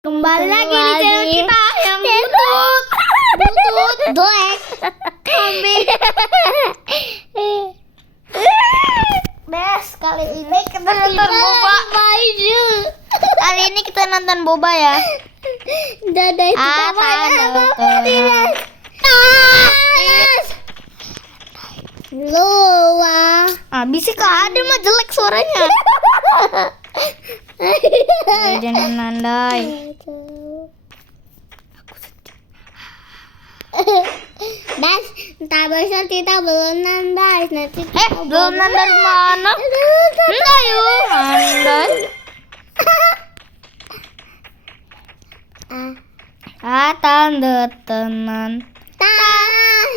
Kembali lagi di channel kita yang butut doek kambing. Des, kali ini kita nonton boba. Kali ini kita nonton boba ya. Dadah itu Loa. Bisik ada mah jelek suaranya. Jangan nandai. Das, entah besok kita belum nandai. Nanti Belum nandai mana? Nandai yuk, nandai. Tanda tenan.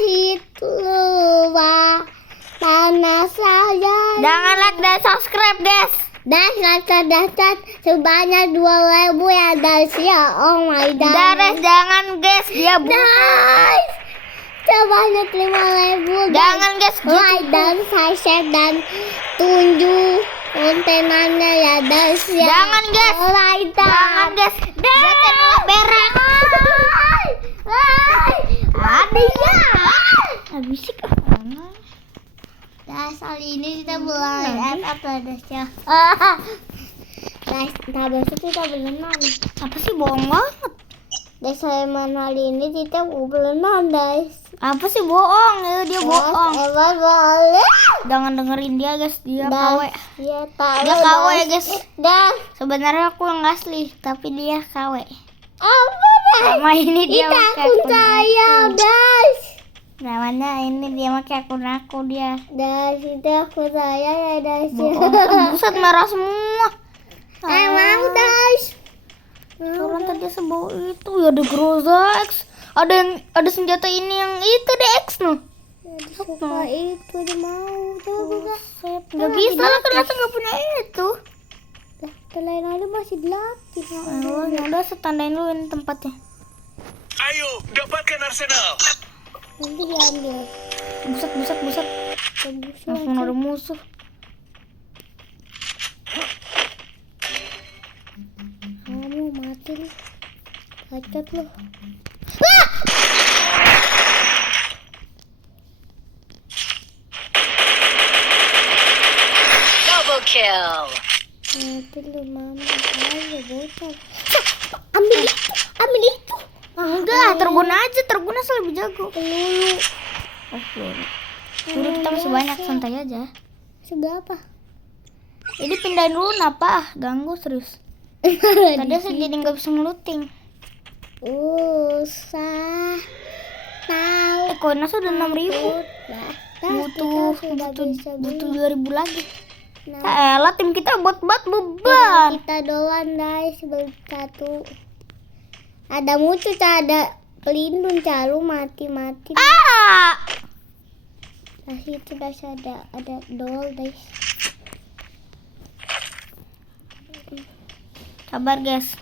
Itu Loa. Tanah saya. Jangan like dan subscribe, Des. Das, dacat sebanyak 2.000 ya Das ya. Oh my god. Dares jangan guys, dia Das, sebanyak 5.000. Jangan guys, like dan subscribe dan tunjuk kontenannya ya Das ya. Jangan guys, like jangan guys. Jangan berak. Adanya. Habis sih Das, kali ini kita mulai apa Das ya. Das, entah besok kita berenang. Apa sih bohong banget? Das, kali ini kita berenang Das. Apa sih bohong? Dia bohong. Emang boleh. Jangan dengerin dia guys, dia KW. Dia tahu. Dia KW ya guys. Das. Sebenarnya aku yang asli, tapi dia KW. Apa Das? Sama ini dia Kita pakai akun akun saya aku. Das. Namanya ini dia pakai akun aku dia. Das, itu akun saya ya Das. Bohong. Buset merah semua. Emang Das. Orang tadi sebau itu ya ada Groza X. Ada senjata ini yang itu deh X noh. Suka itu dia mau. Coba Set, nggak bisa lah kenapa nggak punya itu. Lain ada masih dilatih. Oh, udah setandain dulu ini tempatnya. Ayo, dapatkan arsenal. Nanti diambil. Buset. Langsung ada musuh. Kamu mati nih. Bacot loh. Double kill. Mati lu mama. Ayo bocah. Ambil itu. Enggak, Terguna aja, Terguna sih lebih jago. Peluru. Dulu kita masih banyak, santai aja. Seberapa? Ini pindahin dulu apa? Ganggu serius. Tadi saya jadi nggak bisa ngeluting. Usah. Tahu. Koinnya sudah 6.000. Butuh bisa 2.000 lagi. Nah, Elah tim kita buat beban. kita doang guys satu. Ada musuh, ada pelindung, caru mati. Nah, itu guys ada doll guys. Sabar guys.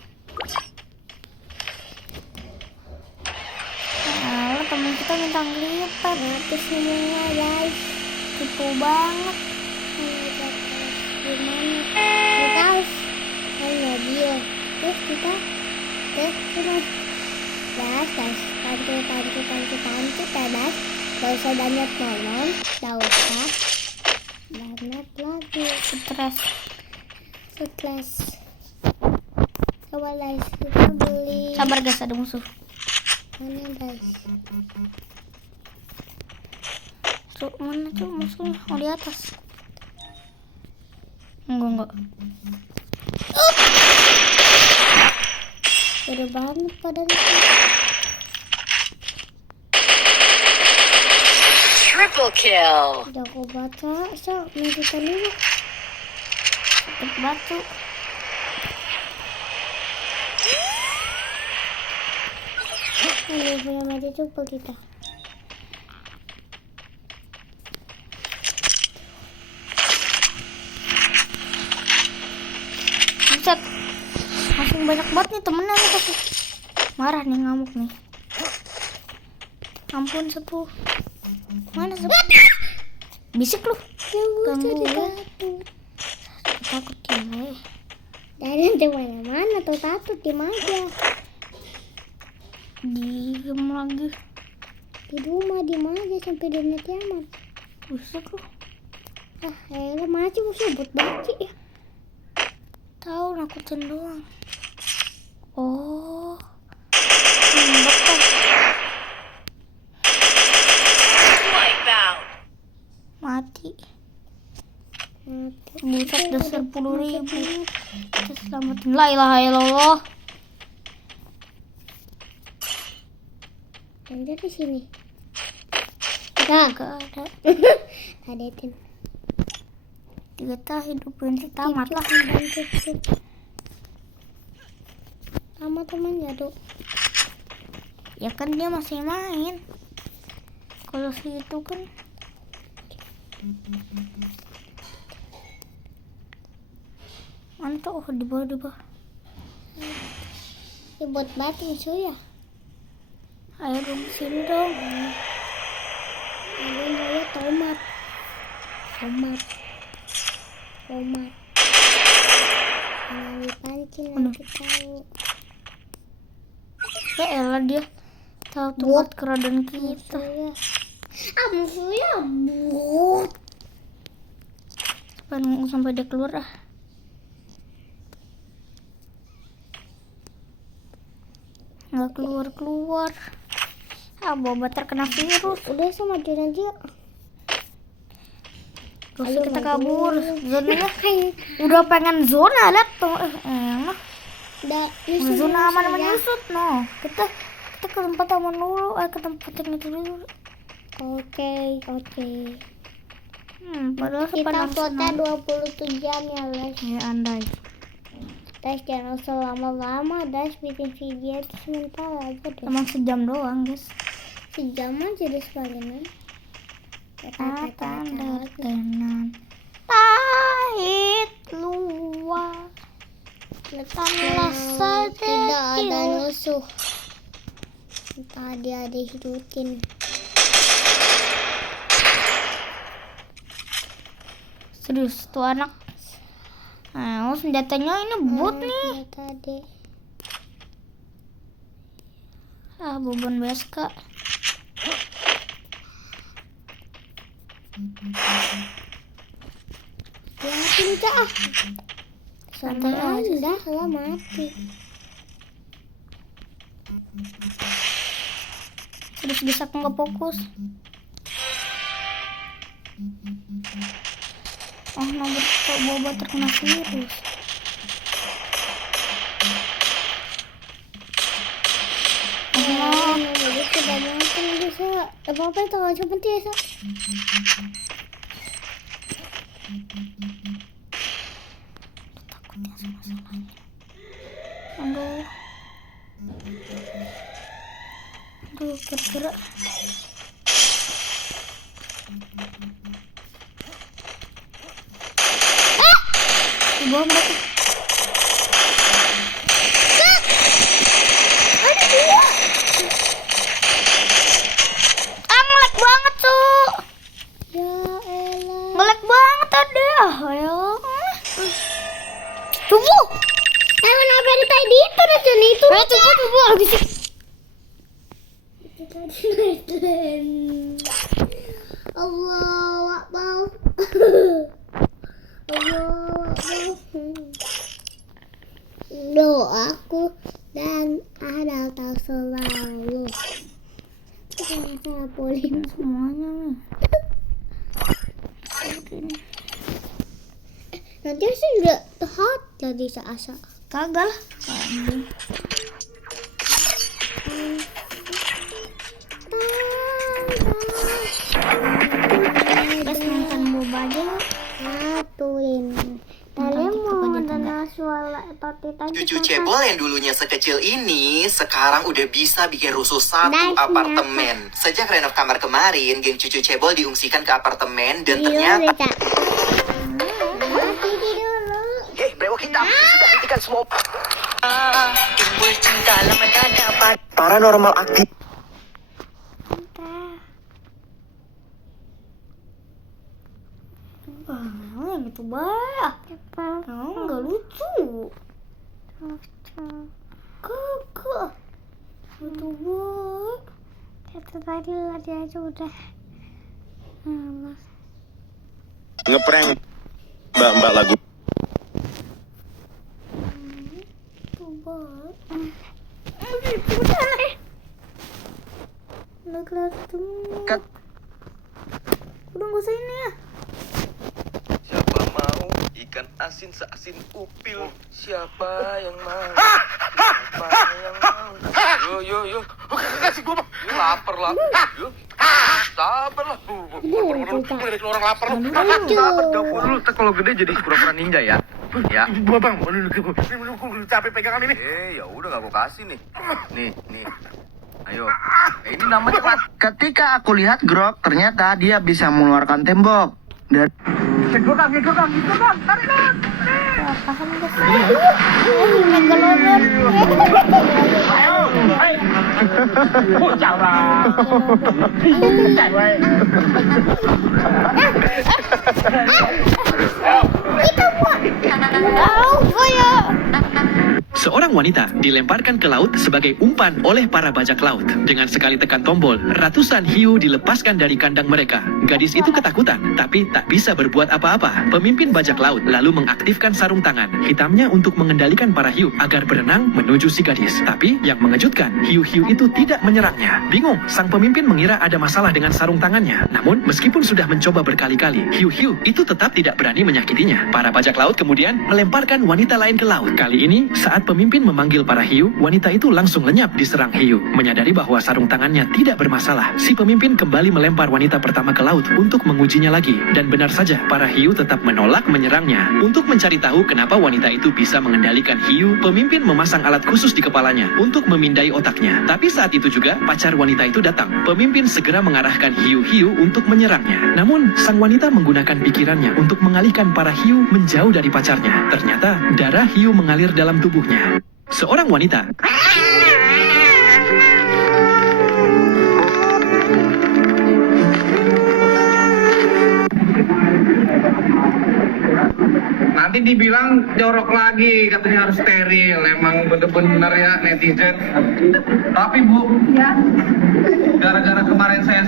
Temen kita minta ngelipat. Mati semua guys. Tipu banget. Gimana? Kita harus hanya dia. Terus kita guys, bantu guys. Gak usah banyak ngomong, gak usah banyak lagi Stres. Coba guys, kita beli Sabar guys, ada musuh. mana guys? Mana tuh musuhnya? Oh, di atas. Enggak. Seru banget pada itu. Triple kill. Jago baca, meditan dulu. Cepet batu. Ini punya mati coba kita. Buset. Langsung banyak banget nih temennya nih pasti. Marah nih, ngamuk nih. Ampun Sepuh. Mana Sepuh? Bisik lu. Ganggu ya. Takut ya. Jangan kemana-mana tuh Tatu, diem aja. Diem lagi. Di rumah diem aja sampai dunia kiamat. Busuk lu. Ah, elah maci musuh buat baci ya. Tahu nakutin doang. Oh. Wipeout. Mati. Mati. Buset dasar 10.000. Kita selamatin. La ilaha illallah. Ada di sini. Enggak. Gak ada. Kadetin. Kita hidupin si tamat lah. Sama temannya tuh. Ya kan dia masih main. Kalau si itu kan mantap. Oh, di bawah. Ya buat batin cuy ya. Ayo dong sini dong. Ada mau tomat. Nanti pancing nanti tahu. Ya elah dia tahu tempat keradaan kita. Musuhnya but. Nunggu sampai dia keluar ah. Nggak keluar. Ah, Boba terkena virus. Udah sama jalan aja. Terus Ayo, kita maju. kabur. Zonanya udah pengen zona lihat tuh. Enak. Udah Zona aman ya. menyusut no. Kita ke tempat aman dulu. Ke tempat yang itu dulu. Oke. Padahal Kita sepanjang foto senang. 27 jam ya guys. Ya andai. Guys jangan selama-lama guys bikin video itu sebentar aja deh. Emang sejam doang guys. Sejam aja deh sekalian. Tanda tenan. Pahit luar. Letaklah Tidak ada sedikit. musuh. Tadi ada hidutin. Serius tuh anak. Nah, senjatanya ini bot nih. Tadi. Ah, Bobon BSK. Ya tidak. Santai aja. Dah lah mati. Terus bisa aku nggak fokus. Oh, nomor kok Boba terkena virus. Jadi sudah mungkin bisa. Apa-apa itu nggak seperti ya, Sa? Takutnya sama masalahnya. Aduh, kira-kira. Di bawah mereka. Ada dua. Ngelek banget tuh. Ya elah. Ngelek banget ada. Ayo. Tunggu. Kenapa ada tadi itu racun itu? Tunggu habis itu. Allah Akbar. Allah Akbar. Doaku dan ada tak selalu. Kita polin Semuanya nih. nanti saya juga hot jadi seasa. Kagak lah. Kambing. Guys, nonton Boba aja yuk. Satuin. Kalian mau dengar suara tadi Cucu cebol yang dulunya sekecil ini sekarang udah bisa bikin rusuh satu Dan apartemen. Sejak renov kamar kemarin, geng cucu cebol diungsikan ke apartemen dan ternyata Mati dulu. brewok hitam sudah hentikan semua Timbul cinta lama dapat. paranormal aktif. Yang itu bah. Oh, nggak lucu. Kuku. Betul boy. Kata tadi lari aja udah. Mas. Ngeprank mbak lagu. Betul boy. Lag tuh. Udah nggak usah ini ya. Siapa mau ikan asin seasin upil? Siapa yang mau? Siapa yang mau? Yo. Kasih gua, Bang. Lapar lah. Yo. Sabar lah. Orang lapar. Sabar dapur lu. Kalau gede jadi pura-pura ninja ya. Ya. Gua Bang, capek pegangan ini. Ya udah gak gua kasih nih. Nih. Ayo. Ini namanya kan. Ketika aku lihat Grok, ternyata dia bisa mengeluarkan tembok. Dan Paham guys. Megalodon. Seorang wanita dilemparkan ke laut sebagai umpan oleh para bajak laut. Dengan sekali tekan tombol, ratusan hiu dilepaskan dari kandang mereka. Gadis itu ketakutan, tapi tak bisa berbuat apa-apa. Pemimpin bajak laut lalu mengaktifkan sarung tangan hitamnya untuk mengendalikan para hiu agar berenang menuju si gadis. Tapi yang mengejutkan, hiu-hiu itu tidak menyerangnya. Bingung, sang pemimpin mengira ada masalah dengan sarung tangannya. Namun, meskipun sudah mencoba berkali-kali, hiu-hiu itu tetap tidak berani menyakitinya. Para bajak laut kemudian melemparkan wanita lain ke laut. Kali ini, saat pemimpin memanggil para hiu, wanita itu langsung lenyap diserang hiu. Menyadari bahwa sarung tangannya tidak bermasalah, si pemimpin kembali melempar wanita pertama ke laut untuk mengujinya lagi. Dan benar saja, para hiu tetap menolak menyerangnya. Untuk mencari tahu kenapa wanita itu bisa mengendalikan hiu, pemimpin memasang alat khusus di kepalanya untuk memindai otaknya. Tapi saat itu juga, pacar wanita itu datang. Pemimpin segera mengarahkan hiu-hiu untuk menyerangnya. Namun, sang wanita menggunakan pikirannya untuk mengalihkan para hiu menjauh dari pacarnya. Ternyata, darah hiu mengalir dalam tubuhnya. Seorang wanita nanti dibilang jorok lagi, katanya harus steril. Emang bener-bener ya netizen. Tapi Bu, ya, gara-gara kemarin saya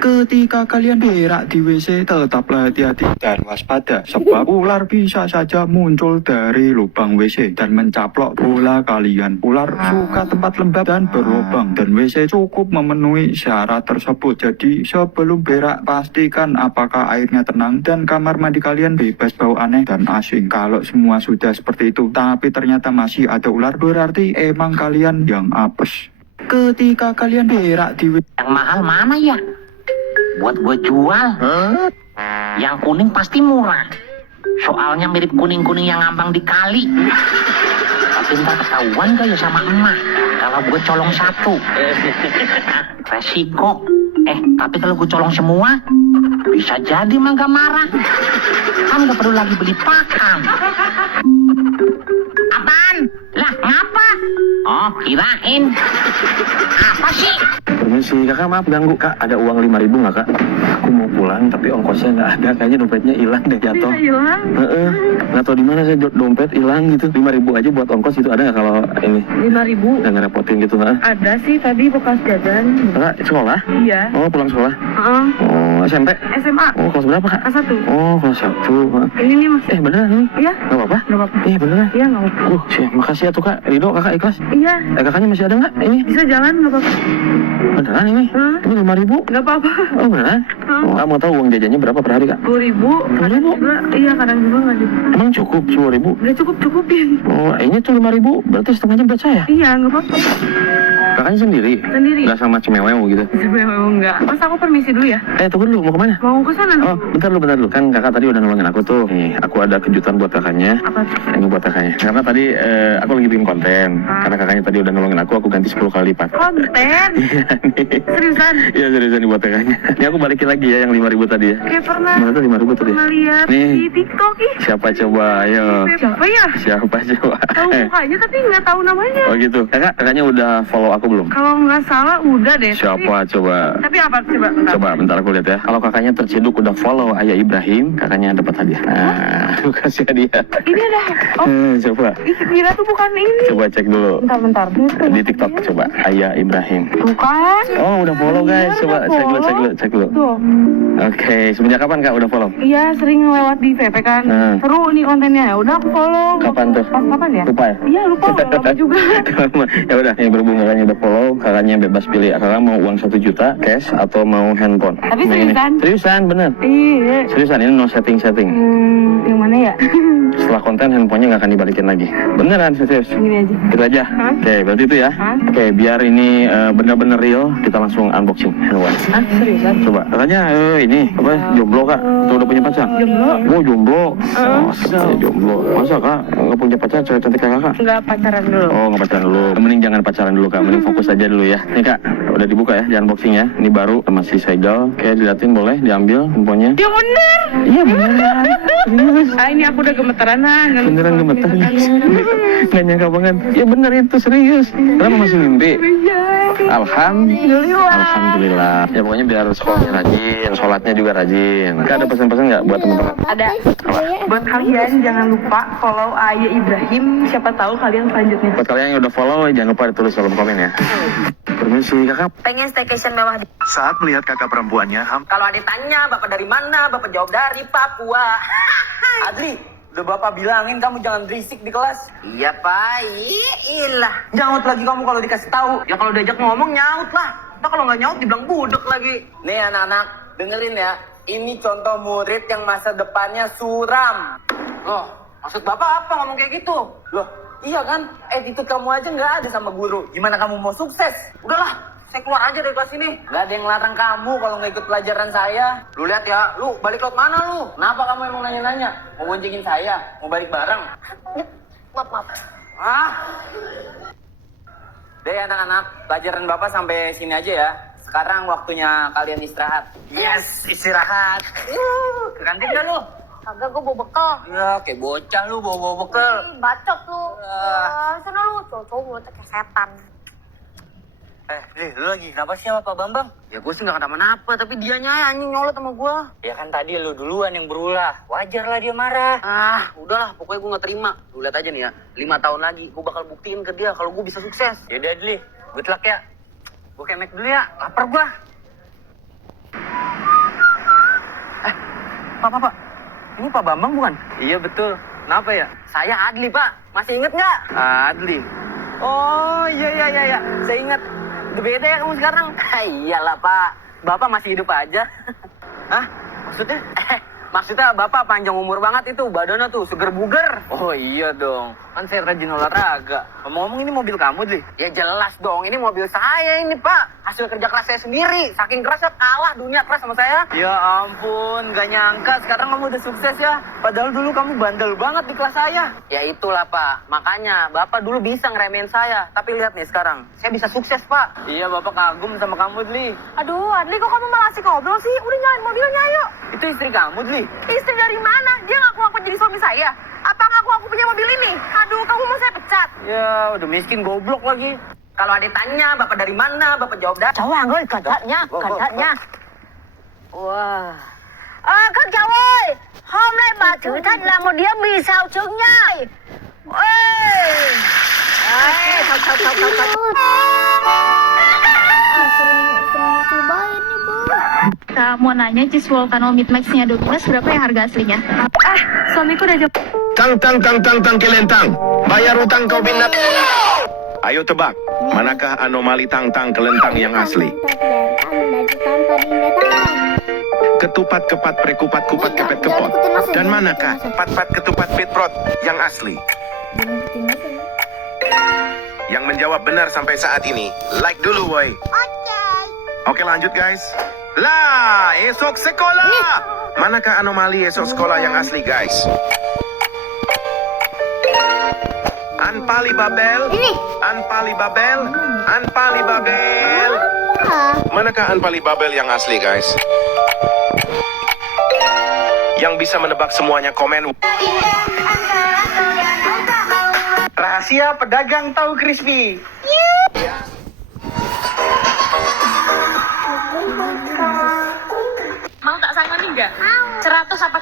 ketika kalian berak di WC, tetaplah hati-hati dan waspada. Sebab ular bisa saja muncul dari lubang WC dan mencaplok bola kalian. Ular suka tempat lembab dan berlubang, dan WC cukup memenuhi syarat tersebut. Jadi sebelum berak, pastikan apakah airnya tenang dan kamar mandi kalian bebas bau aneh dan asing. Kalau semua sudah seperti itu, tapi ternyata masih ada ular, berarti emang kalian yang apes. Ketika kalian berak di Yang mahal mana ya? Buat gue jual. Yang kuning pasti murah. Soalnya mirip kuning-kuning yang ngambang di kali. Tapi ntar ketahuan gak ya sama emak kalau gue colong satu? Nah, resiko. Tapi kalau gue colong semua, bisa jadi emang gak marah. Kan gak perlu lagi beli pakan. Apaan? Lah, ngapa? Oh, kirain. Apa sih? Permisi kakak, maaf ganggu kak. Ada uang 5.000 nggak kak? Aku mau pulang tapi ongkosnya nggak ada. Kayaknya dompetnya hilang deh, jatuh. Hilang? Nggak tahu di mana saya dompet hilang gitu. 5.000 aja buat ongkos itu ada nggak kalau ini? 5.000? Nggak ngerepotin gitu nggak? Ada sih tadi bekas jajan. Kakak sekolah? Iya. Oh pulang sekolah? Oh SMP? SMA. Oh kelas berapa kak? Kelas 1. Oh kelas 1. Ini nih mas. Beneran ini? Iya. Nggak apa-apa? Nggak apa-apa. Beneran? Iya nggak apa-apa. Makasih ya tuh kak. Ridho kakak ikhlas. Iya. Kakaknya masih ada nggak ini? Bisa jalan nggak apa-apa. Beneran ini? Ini 5.000? Nggak apa-apa. Oh beneran? Oh, kamu tahu uang jajannya berapa per hari kak? 10.000. Kadang juga, iya kadang juga nggak cukup. Emang cukup 10.000? Nggak cukupin. Oh, ini tuh 5.000, berarti setengahnya buat saya. Iya nggak apa-apa. Kakaknya sendiri? Sendiri. Nggak sama cemewew gitu? Memang nggak. Mas aku permisi dulu ya. Tunggu dulu, mau kemana? Mau ke sana. Oh, bentar dulu. Kan kakak tadi udah nolongin aku tuh. Nih, aku ada kejutan buat kakaknya. Apa tuh? Ini buat kakaknya. Karena tadi aku lagi bikin konten. Karena kakaknya tadi udah nolongin aku ganti 10 kali lipat. Konten? Iya nih. Seriusan? Iya seriusan nih buat kakaknya. Ini aku balikin lagi ya yang 5.000 tadi ya. Kayak pernah. Mana tuh 5.000 tadi? Pernah lihat Nih. di TikTok ih. Siapa coba? Ayo. Siapa ya? Siapa coba? Tahu mukanya tapi nggak tahu namanya. Oh gitu. Kakaknya udah follow aku belum? Kalau nggak salah udah deh. Siapa coba? Tapi apa coba? Bentar. Coba bentar aku lihat ya. Kalau kakaknya terciduk udah follow Ayah Ibrahim, kakaknya dapat hadiah. Nah, aku kasih hadiah. Ini ada. Oh, Coba. ih, kira tuh bukan ini. Coba cek dulu. Bentar. Di TikTok coba Ayah Ibrahim. Bukan. Oh, udah follow guys. Iya, Coba udah cek dulu. Tuh. Oke, semenjak kapan Kak udah follow? Iya, sering lewat di VP kan. Seru nih kontennya. Ya udah aku follow. Kapan tuh? Pas kapan ya? Lupa ya? Iya, lupa. Udah lama juga. Ya udah, yang berhubung kakaknya udah follow, kakaknya bebas pilih. Kakak mau uang 1 juta cash atau mau handphone? Tapi Nah, ini. seriusan? Seriusan, bener. Iya. Seriusan, ini no setting. Yang mana ya? Setelah konten handphonenya nggak akan dibalikin lagi. Beneran, serius. Gini aja. Gitu aja. Oke, berarti itu ya. Oke, biar ini benar-benar real, kita langsung unboxing handphone. Seriusan? Coba, katanya ini apa jomblo Kak? Atau udah punya pacar? Jomblo. Oh, jomblo. Katanya jomblo. Masa Kak nggak punya pacar cewek cantik kayak Kakak? Enggak pacaran dulu. Oh, nggak pacaran dulu. Mending jangan pacaran dulu Kak. Mending fokus aja dulu ya. Nih Kak, udah dibuka ya, di unboxing ya. Ini baru, masih segel. Oke, diliatin boleh, diambil handphonenya. Ya bener. Iya beneran. Ini aku udah gemeteran lah. Beneran gemeter. Nggak nyangka banget. Ya bener itu serius. Kenapa masih mimpi? Alhamdulillah. Ya pokoknya biar sekolahnya rajin, sholatnya juga rajin. Kak ada pesan-pesan nggak buat teman-teman? Ada. Buat kalian jangan lupa follow Ayah Ibrahim. Siapa tahu kalian selanjutnya. Buat kalian yang udah follow, jangan lupa ditulis kolom komen ya. Permisi kakak. Pengen staycation mewah di... Saat melihat kakak perempuannya, Kalau ada tanya, Bapak dari mana? Bapak jawab dari Papua. Adli, udah Bapak bilangin kamu jangan berisik di kelas. Iya, Pak. Iyalah. Nyaut lagi kamu kalau dikasih tahu. Ya kalau diajak ngomong nyaut lah. Nah kalau nggak nyaut dibilang budek lagi. Nih anak-anak, dengerin ya. Ini contoh murid yang masa depannya suram. Loh, maksud Bapak apa ngomong kayak gitu? Loh, iya kan? Attitude kamu aja nggak ada sama guru. Gimana kamu mau sukses? Udahlah, saya keluar aja dari kelas ini. Nggak ada yang larang kamu kalau nggak ikut pelajaran saya. Lu lihat ya, lu balik laut mana lu? Kenapa kamu emang nanya-nanya? Mau boncengin saya? Mau balik bareng? Maaf. Deh anak-anak, pelajaran Bapak sampai sini aja ya. Sekarang waktunya kalian istirahat. Yes, istirahat. Ke kantin gak lu? Kagak, gue bawa bekal. Ya, kayak bocah lu bawa bekal. Bacot lu. Sana lu, cowok gue kayak setan. Lu lagi kenapa sih sama Pak Bambang? Ya gue sih gak kenapa-napa, tapi dianya anjing nyolot sama gue. Ya kan tadi lu duluan yang berulah, wajar lah dia marah. Udahlah, pokoknya gue gak terima. Lu lihat aja nih ya, 5 tahun lagi gue bakal buktiin ke dia kalau gue bisa sukses. Yaudah Adli, good luck ya. Gue kemek dulu ya, lapar gue. Pak, ini Pak Bambang bukan? Iya betul, kenapa ya? Saya Adli Pak, masih inget nggak? Adli? Oh iya, saya ingat. Udah beda ya kamu sekarang? Iyalah Pak, Bapak masih hidup aja. Hah? Maksudnya? Maksudnya Bapak panjang umur banget itu, badannya tuh seger buger. Oh iya dong, kan saya rajin olahraga. Ngomong-ngomong ini mobil kamu, Dli? Ya jelas dong, ini mobil saya ini Pak. Hasil kerja keras saya sendiri, saking kerasnya kalah dunia keras sama saya. Ya ampun, gak nyangka sekarang kamu udah sukses ya. Padahal dulu kamu bandel banget di kelas saya. Ya itulah Pak, makanya Bapak dulu bisa ngeremehin saya. Tapi lihat nih sekarang, saya bisa sukses Pak. Iya Bapak kagum sama kamu, Dli. Aduh, Adli kok kamu malah asik ngobrol sih? Udah nyalain mobilnya yuk. Itu istri kamu, Dli? Istri dari mana? Dia ngaku-ngaku jadi suami saya. Apa ngaku-ngaku punya mobil ini? Aduh, kamu mau saya pecat. Ya, udah miskin goblok lagi. Kalau ada tanya, Bapak dari mana? Bapak jawab dah. Cháu Hoàng ơi, cẩn thận nhá, cẩn thận nhá. Wah. Các cháu ơi, hôm nay bà thử thách là một đĩa mì xào trứng nhá. Đấy, không. Mau nanya cheese volcano mid max-nya Domino's berapa ya harga aslinya? Suamiku udah jawab. Tang kelentang. Bayar utang kau binat. Ayo tebak, manakah anomali tang kelentang yang asli? Ketupat kepat prekupat kupat kepet kepot. Dan manakah pat ketupat pitrot yang asli? Yang menjawab benar sampai saat ini, like dulu woi. Oke lanjut guys. Lah, esok sekolah. Manakah anomali esok sekolah yang asli guys? Anpali Babel. Manakah Anpali Babel yang asli guys? Yang bisa menebak semuanya komen. Rahasia pedagang tahu crispy. 100 apa?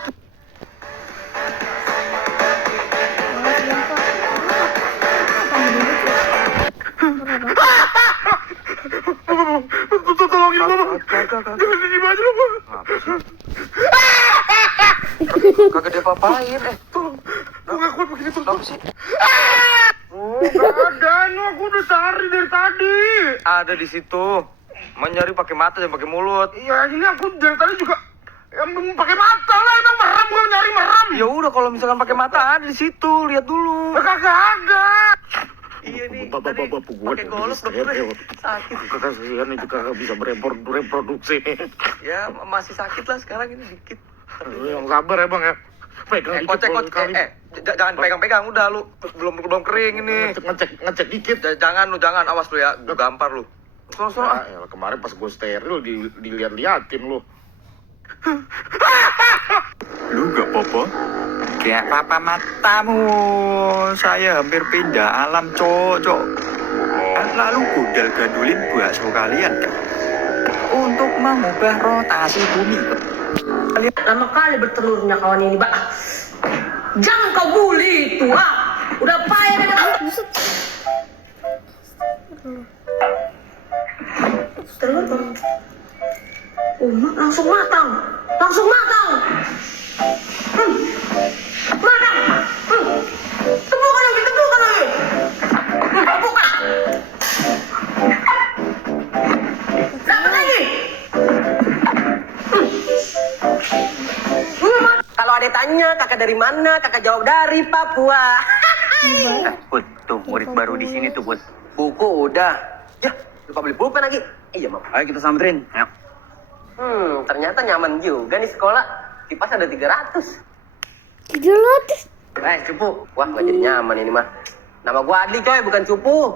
Tolongin mama. Jangan di baju lu. Kagak dia papain. Tolong. Gue gak kuat begini terus. Apa sih? Oh, gak ada. Ini aku udah cari dari tadi. Ada di situ. Mencari pakai mata dan pakai mulut. Iya, ini aku dari tadi juga pakai mata lah. Emang merem, gue nyari merem. Ya udah kalau misalkan pakai mata ada di situ, lihat dulu. Kagak ada. Iya nih. Bapak gue pakai golok dokter. Sakit. Kasihan nih juga gak bisa bereproduksi. Ya masih sakit lah sekarang ini dikit. Yang sabar ya bang ya. Pegang dikit. Jangan pegang-pegang udah lu belum kering ini. Ngecek dikit. Jangan awas lu ya, gua gampar lu. Sono. Ya, kemarin pas gue steril dilihat-liatin lu. Lu gak apa-apa? Kayak papa matamu. Saya hampir pindah alam, cocok. Lalu gudal gandulin bakso kalian kan? Untuk mengubah rotasi bumi. Lama kali bertelurnya kawan ini, Mbak. Jangan kau bully itu, Udah payah dengan telur, Bang. Langsung matang. Matang. Tepukan lagi. Tepukan. Dapat lagi. Kalau ada tanya kakak dari mana, kakak jawab dari Papua. Bud, tuh murid baru di sini tuh, Bud. Buku udah. Ya, lupa beli pulpen lagi. Iya, Mam. Ayo kita samperin. Ayo. Ternyata nyaman juga nih sekolah. Kipas ada 300. 300. Cupu. Wah, gak jadi nyaman ini mah. Nama gua Adli, coy, bukan Cupu.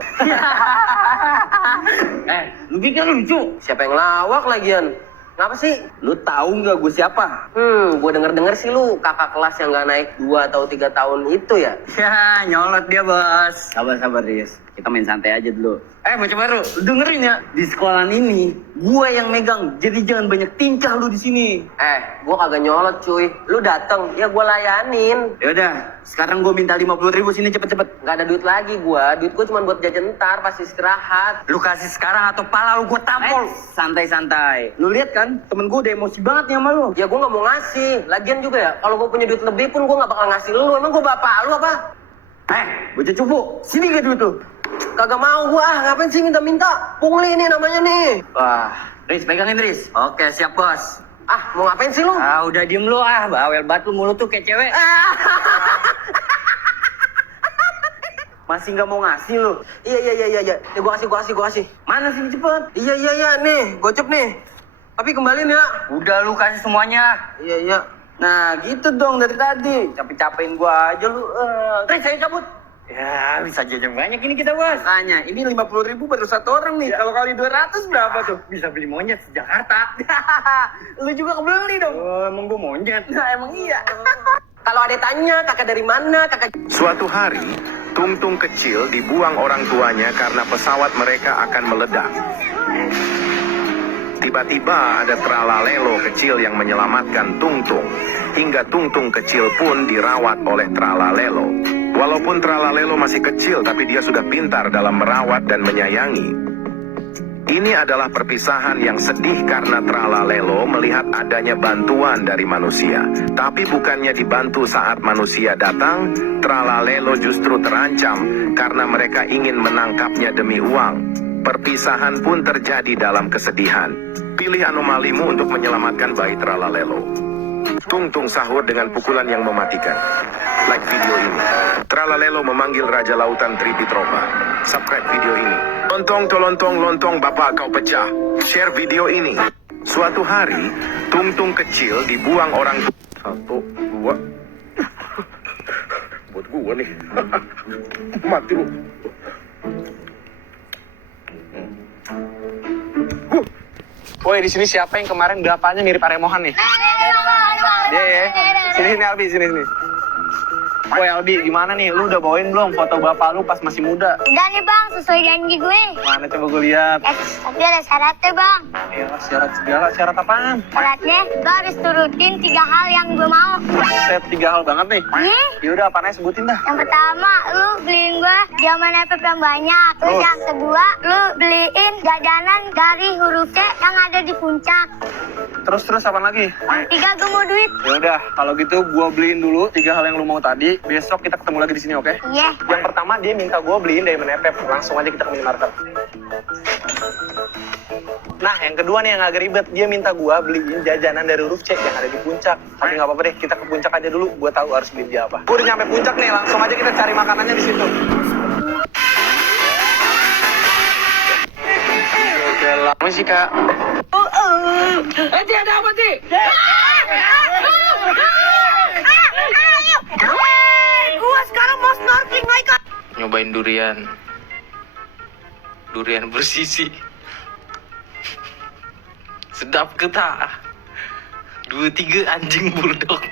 Lu pikir lucu? Siapa yang lawak lagian? Ngapa sih? Lu tahu nggak gue siapa? Gua denger sih lu kakak kelas yang nggak naik 2 atau 3 tahun itu ya? Ya, nyolot dia, Bos. Sabar, Riz. Kita main santai aja dulu. Bocah baru, lu dengerin ya. Di sekolah ini, gua yang megang. Jadi jangan banyak tingkah lu di sini. Gua kagak nyolot, cuy. Lu dateng, ya gua layanin. Yaudah, sekarang gua minta 50.000 sini cepet-cepet. Nggak ada duit lagi gua. Duit gua cuma buat jajan ntar pas istirahat. Lu kasih sekarang atau pala lu gua tampol. Santai-santai. Lu lihat kan, temen gua udah emosi banget nih sama lu. Ya gua nggak mau ngasih. Lagian juga ya, kalau gua punya duit lebih pun gua nggak bakal ngasih lu. Emang gua bapak lu apa? Bocah cupu, sini gak duit lu? Kagak mau gua, ngapain sih minta-minta? Pungli nih namanya nih. Wah, Riz, pegangin Riz. Oke, siap, Bos. Mau ngapain sih lu? Udah diem lu, bawel banget lu, mulut tuh kayak cewek. Masih nggak mau ngasih lu? Iya. Ya gua kasih. Mana sih cepet? Iya, nih, gocep nih. Tapi kembaliin ya. Udah lu kasih semuanya. Iya. Nah, gitu dong dari tadi. Capek-capekin gua aja lu. Riz, saya cabut. Ya, bisa jajan banyak ini kita, Bos. Makanya, ini 50.000 baru satu orang nih. Kalau kali 200 berapa tuh? Bisa beli monyet sejakarta. Lu juga kebeli dong. Oh, emang gua monyet. Nah, emang iya. Kalau ada tanya, kakak dari mana, kakak... Suatu hari, Tung kecil dibuang orang tuanya karena pesawat mereka akan meledak. Tiba-tiba ada Tralalelo kecil yang menyelamatkan Tung. Hingga Tung kecil pun dirawat oleh Tralalelo. Walaupun Tralalelo masih kecil, tapi dia sudah pintar dalam merawat dan menyayangi. Ini adalah perpisahan yang sedih karena Tralalelo melihat adanya bantuan dari manusia. Tapi bukannya dibantu saat manusia datang, Tralalelo justru terancam karena mereka ingin menangkapnya demi uang. Perpisahan pun terjadi dalam kesedihan. Pilih anomalimu untuk menyelamatkan bayi Tralalelo. Tung sahur dengan pukulan yang mematikan. Like video ini. Tralalelo memanggil Raja Lautan Tripitropa. Subscribe video ini. Lontong bapak kau pecah. Share video ini. Suatu hari, Tung kecil dibuang orang tua. 1, 2. Buat gua nih. Mati lu. Woi, di sini siapa yang kemarin bapaknya mirip Aremohan nih? Iya. Sini Albi, sini. Woi Albi, gimana nih? Lu udah bawain belum foto bapak lu pas masih muda? Udah nih bang, sesuai janji gue. Mana coba gue lihat. Tapi ada syaratnya bang. Ya, syarat segala, syarat apaan? Syaratnya gue harus turutin 3 hal yang gue mau. Set 3 hal banget nih. Yaudah, apaan aja sebutin dah. Yang pertama, lu beliin gue zaman FF yang banyak. Terus yang kedua, lu beliin jajanan dari huruf C yang ada di puncak. Terus apaan lagi? Yang ketiga, gue mau duit. Yaudah, kalau gitu gue beliin dulu 3 hal yang lu mau tadi. Besok kita ketemu lagi di sini, oke? Iya. Yang pertama dia minta gue beliin Diamond FF. Langsung aja kita ke minimarket. Nah, yang kedua nih yang agak ribet. Dia minta gue beliin jajanan dari huruf C yang ada di puncak. Tapi nggak apa-apa deh, kita ke puncak aja dulu. Gue tahu harus beli dia apa. Gue udah nyampe puncak nih, langsung aja kita cari makanannya di situ. Lama sih kak. Ati ada apa Ti? Gua sekarang mau snorkeling lagi kak. Nyobain durian. Durian bersisi. Sedap kita. 2-3 anjing bulldog.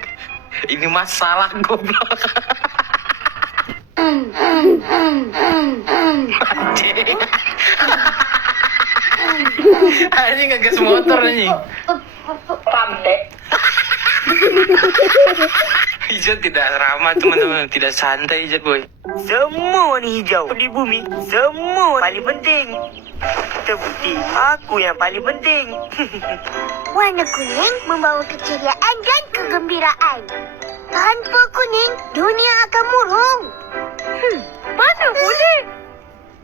Ini masalah goblok. Anjing. Anjing ngegas motor anjing. Pantek. Hijau tidak ramah teman-teman, tidak santai Ijat boy. Semua warna hijau di bumi, semua paling penting. Terbukti, aku yang paling penting. Warna kuning membawa keceriaan dan kegembiraan. Tanpa kuning, dunia akan murung. Mana boleh?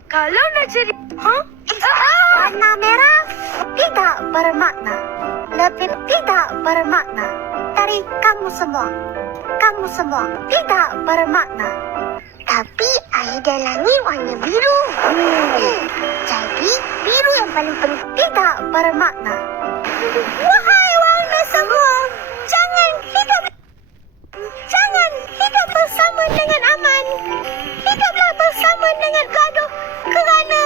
Kalau nak cari... Warna merah tidak bermakna. Lebih tidak bermakna. Dari kamu semua tidak bermakna. Tapi air dan langit warna biru. Jadi biru yang paling penting tidak bermakna. Wahai warna semua, jangan hidup bersama dengan aman. Hiduplah bersama dengan gaduh, kerana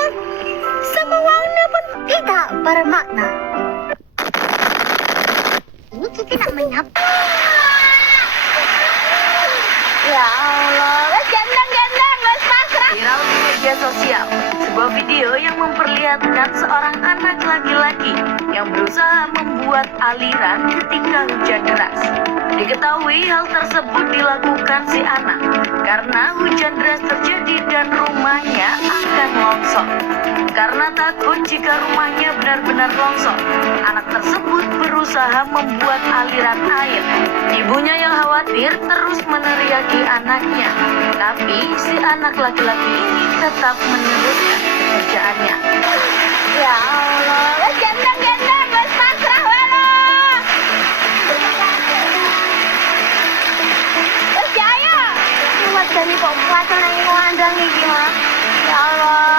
semua warna pun tidak bermakna. Ini kita nak main apa? Ya Allah, gandang, mas pasrah. Viral di media sosial, sebuah video yang memperlihatkan seorang anak laki-laki yang berusaha membuat aliran ketika hujan deras. Diketahui hal tersebut dilakukan si anak karena hujan deras terjadi dan rumahnya akan longsor. Karena takut jika rumahnya benar-benar longsor, anak tersebut berusaha membuat aliran air. Ibunya yang khawatir terus meneriaki anaknya, tapi si anak laki-laki ini tetap meneruskan pekerjaannya. Ya Allah, gandang, mas pasrah walau. Percaya. Buat dari populasi yang ngandang nih gimana? Ya Allah.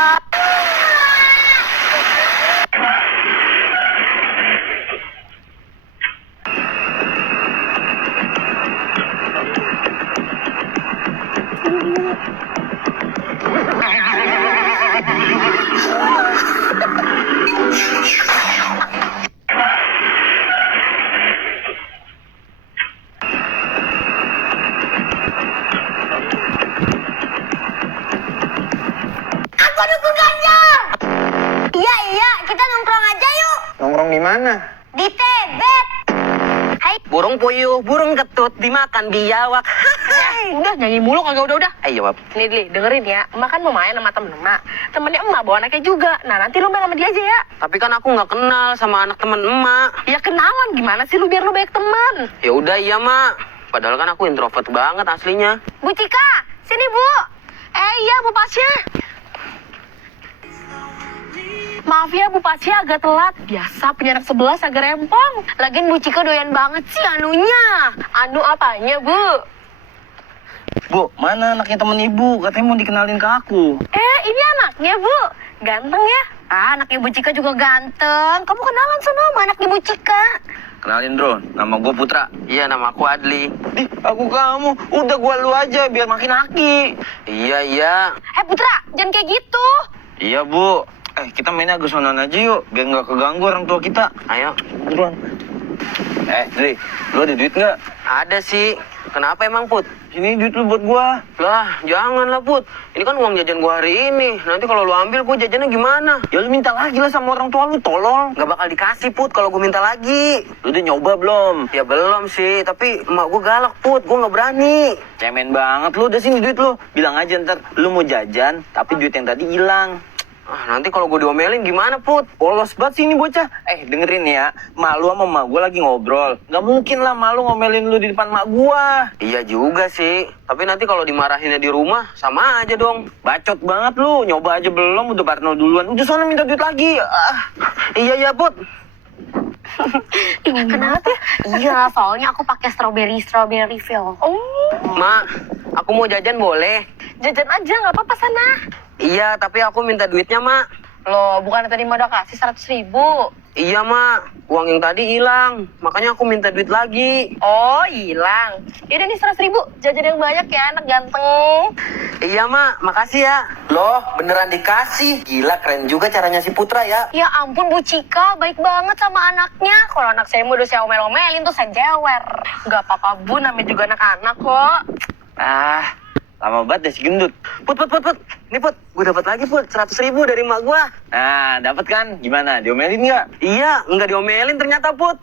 Iya, kita nongkrong aja yuk. Nongkrong di mana? Di Tebet. Hai. Burung puyuh, burung ketut dimakan biawak. Udah nyanyi mulu kagak udah. Ayo, Bab. Nih Dli, dengerin ya. Emak kan mau main sama temen emak. Temennya emak bawa anaknya juga. Nah nanti lu main sama dia aja ya. Tapi kan aku nggak kenal sama anak teman emak. Ya kenalan gimana sih lu biar lu banyak teman. Ya udah iya, Mak. Padahal kan aku introvert banget aslinya. Bu Cika, sini Bu. Iya Bu Pasya. Maaf ya Bu Pasya agak telat. Biasa punya anak 11 agak rempong. Lagian Bu Cika doyan banget sih anunya. Anu apanya Bu? Bu, mana anaknya temen ibu? Katanya mau dikenalin ke aku. Ini anaknya Bu. Ganteng ya? Anaknya Bu Cika juga ganteng. Kamu kenalan sama anaknya Bu Cika. Kenalin, Bro. Nama gue Putra. Iya, nama aku Adli. Aku kamu. Udah gua lu aja biar makin laki. Iya. Putra, jangan kayak gitu. Iya, Bu. Kita mainnya agak sonoan aja yuk, biar nggak keganggu orang tua kita. Ayo. Buruan. Dri, lu ada duit nggak? Ada sih. Kenapa emang, Put? Sini duit lu buat gua. Lah, jangan lah, Put. Ini kan uang jajan gua hari ini. Nanti kalau lu ambil, gua jajannya gimana? Ya lu minta lagi lah sama orang tua lu, tolong. Gak bakal dikasih, Put, kalau gua minta lagi. Lu udah nyoba belum? Ya belum sih, tapi emak gua galak, Put. Gua nggak berani. Cemen banget lu, udah sini duit lu. Bilang aja ntar lu mau jajan, tapi duit yang tadi hilang. Nanti kalau gue diomelin gimana, Put? Polos banget sih ini bocah. Dengerin ya, malu sama mak gue lagi ngobrol. Gak mungkin lah malu ngomelin lu di depan mak gue. Iya juga sih. Tapi nanti kalau dimarahinnya di rumah, sama aja dong. Bacot banget lu, nyoba aja belum, udah parno duluan. Udah sana minta duit lagi. Iya, Put. Kenapa? Iya, soalnya aku pakai strawberry fill. Mak, aku mau jajan boleh? Jajan aja, nggak apa-apa sana. Iya, tapi aku minta duitnya, Mak. Loh, bukan tadi mau udah kasih 100.000? Iya, Mak. Uang yang tadi hilang. Makanya aku minta duit lagi. Oh, hilang. Yaudah nih 100.000. Jajan yang banyak ya, anak ganteng. Iya, Mak. Makasih ya. Loh, beneran dikasih. Gila, keren juga caranya si Putra ya. Ya ampun, Bu Cika. Baik banget sama anaknya. Kalau anak saya mau udah saya omel-omelin tuh saya jewer. Nggak apa-apa, Bu. Namanya juga anak-anak kok. Lama banget deh si gendut. Put. Ini, Put. Gue dapat lagi, Put. 100.000 dari emak gue. Nah, dapat kan? Gimana? Diomelin nggak? Iya, nggak diomelin ternyata, Put.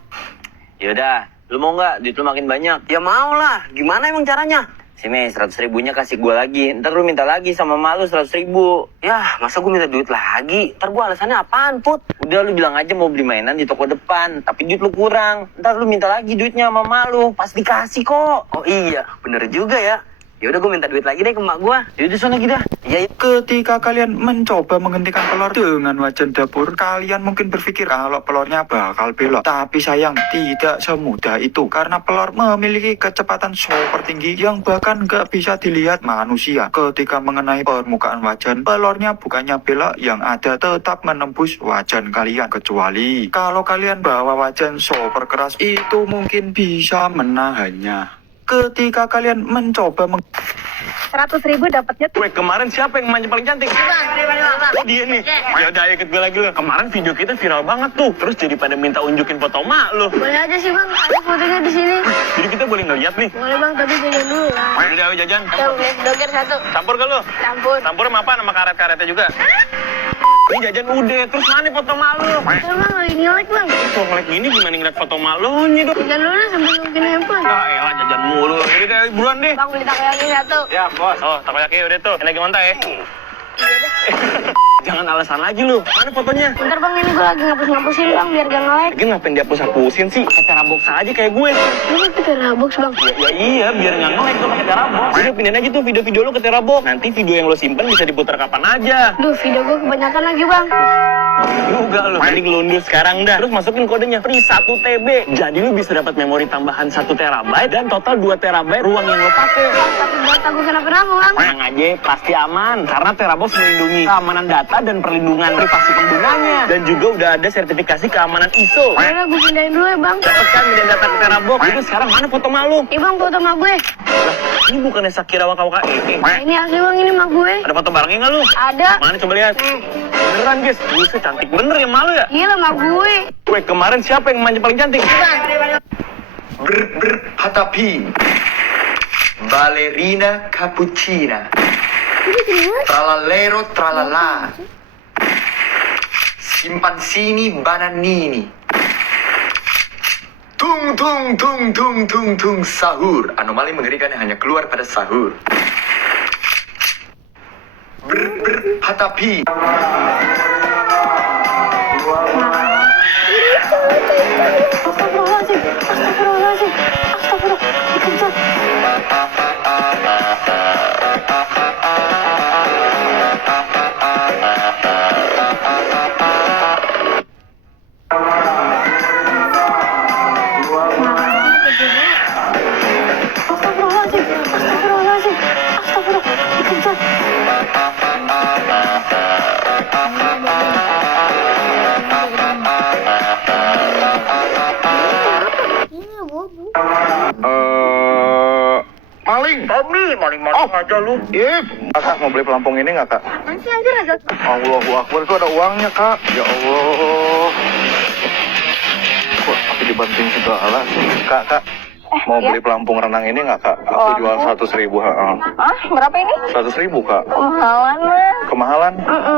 Yaudah, lu mau nggak? Duit lu makin banyak. Ya mau lah. Gimana emang caranya? Sini, 100.000-nya kasih gue lagi. Ntar lu minta lagi sama emak lu 100.000. Yah, masa gue minta duit lagi? Ntar gue alasannya apaan, Put? Udah, lu bilang aja mau beli mainan di toko depan. Tapi duit lu kurang. Ntar lu minta lagi duitnya sama emak lu. Pas dikasih kok. Oh iya, bener juga ya. Ya udah gue minta duit lagi deh ke emak gue. Yaudah sana kita. Iya. Ketika kalian mencoba menghentikan pelor dengan wajan dapur, kalian mungkin berpikir kalau pelornya bakal belok. Tapi sayang, tidak semudah itu. Karena pelor memiliki kecepatan super tinggi yang bahkan gak bisa dilihat manusia. Ketika mengenai permukaan wajan, pelornya bukannya belok, yang ada tetap menembus wajan kalian. Kecuali kalau kalian bawa wajan super keras, itu mungkin bisa menahannya. Ketika kalian mencoba 100.000 dapatnya tuh. Kemarin siapa yang manja paling cantik? Oh, dia nih. Ya udah, ikut gue lagi lo. Kemarin video kita viral banget tuh. Terus jadi pada minta unjukin foto mak lo. Boleh aja sih, Bang. Ada fotonya di sini. Jadi kita boleh ngeliat nih. Boleh, Bang, tapi jajan dulu lah. Udah, ayo jajan. Lihat doger 1. Campur gak lo? Campur. Campur sama apa? Sama karet-karetnya juga. Ini jajan udah. Terus mana foto mak lo? Ya, Bang, lagi ngelek, Bang. Kok ngelek gini gimana ngeliat foto mak lo nya dong? Jajan dulu lah sambil nungguin handphone. Elah, jajan mulu. Jadi deh, buruan deh. Bang, beli takoyaki 1. Ya, bos. Oh, takoyaki udah tuh. Ini lagi mantap ya. Jangan alasan lagi lu. Mana fotonya? Bentar, Bang, ini gue lagi ngapus-ngapusin, Bang, biar gak ngelek. Lagi ngapain dihapus-hapusin sih? Pakai terabox aja kayak gue. Ini pakai terabox, Bang. Ya iya, biar nggak ngelek tuh pakai terabox. Udah pindahin aja tuh video-video lu ke terabox. Nanti video yang lo simpen bisa diputar kapan aja. Duh, video gue kebanyakan lagi, Bang. Juga lu. Mending lu unduh sekarang dah. Terus masukin kodenya free 1 TB. Jadi lu bisa dapat memori tambahan 1 terabyte dan total 2 terabyte ruang yang lo pakai. Tapi buat aku kenapa-napa, Bang. Tenang aja, pasti aman. Karena terabox melindungi keamanan data dan perlindungan privasi penggunanya. Dan juga udah ada sertifikasi keamanan ISO. Udah, gue pindahin dulu ya, Bang. Dapat kan pindahin data ke terabox. Jadi sekarang mana foto malu? Ih, Bang, foto sama gue. Ini bukannya Shakira Waka Ini asli, Bang, ini sama gue. Ada foto barengnya nggak lu? Ada. Mana coba lihat. Beneran guys, Buset, cantik bener ya malu ya? Iya, sama gue. Kemarin siapa yang manja paling cantik? Hatapi ballerina cappuccina, tralalero tralala, simpansini bananini, tung tung tung tung tung tung sahur. Anomali mengerikan yang hanya keluar pada sahur. Hatapi Astagfirullahaladzim. Astagfirullahaladzim. Astagfirullah. Dikencang. Astagfirullahaladzim. Astagfirullahaladzim. Astagfirullah. Dikencang. maling aja lu. Kakak mau beli pelampung ini nggak, Kak? Apaan sih, anjir, aja? Allahu Akbar, itu ada uangnya, Kak. Ya Allah. Kok pakai dibanting segala. Kak, mau beli pelampung renang ini nggak kak? Aku jual 100.000. Ah, berapa ini? 100.000 kak. Kemahalan mas. Kemahalan?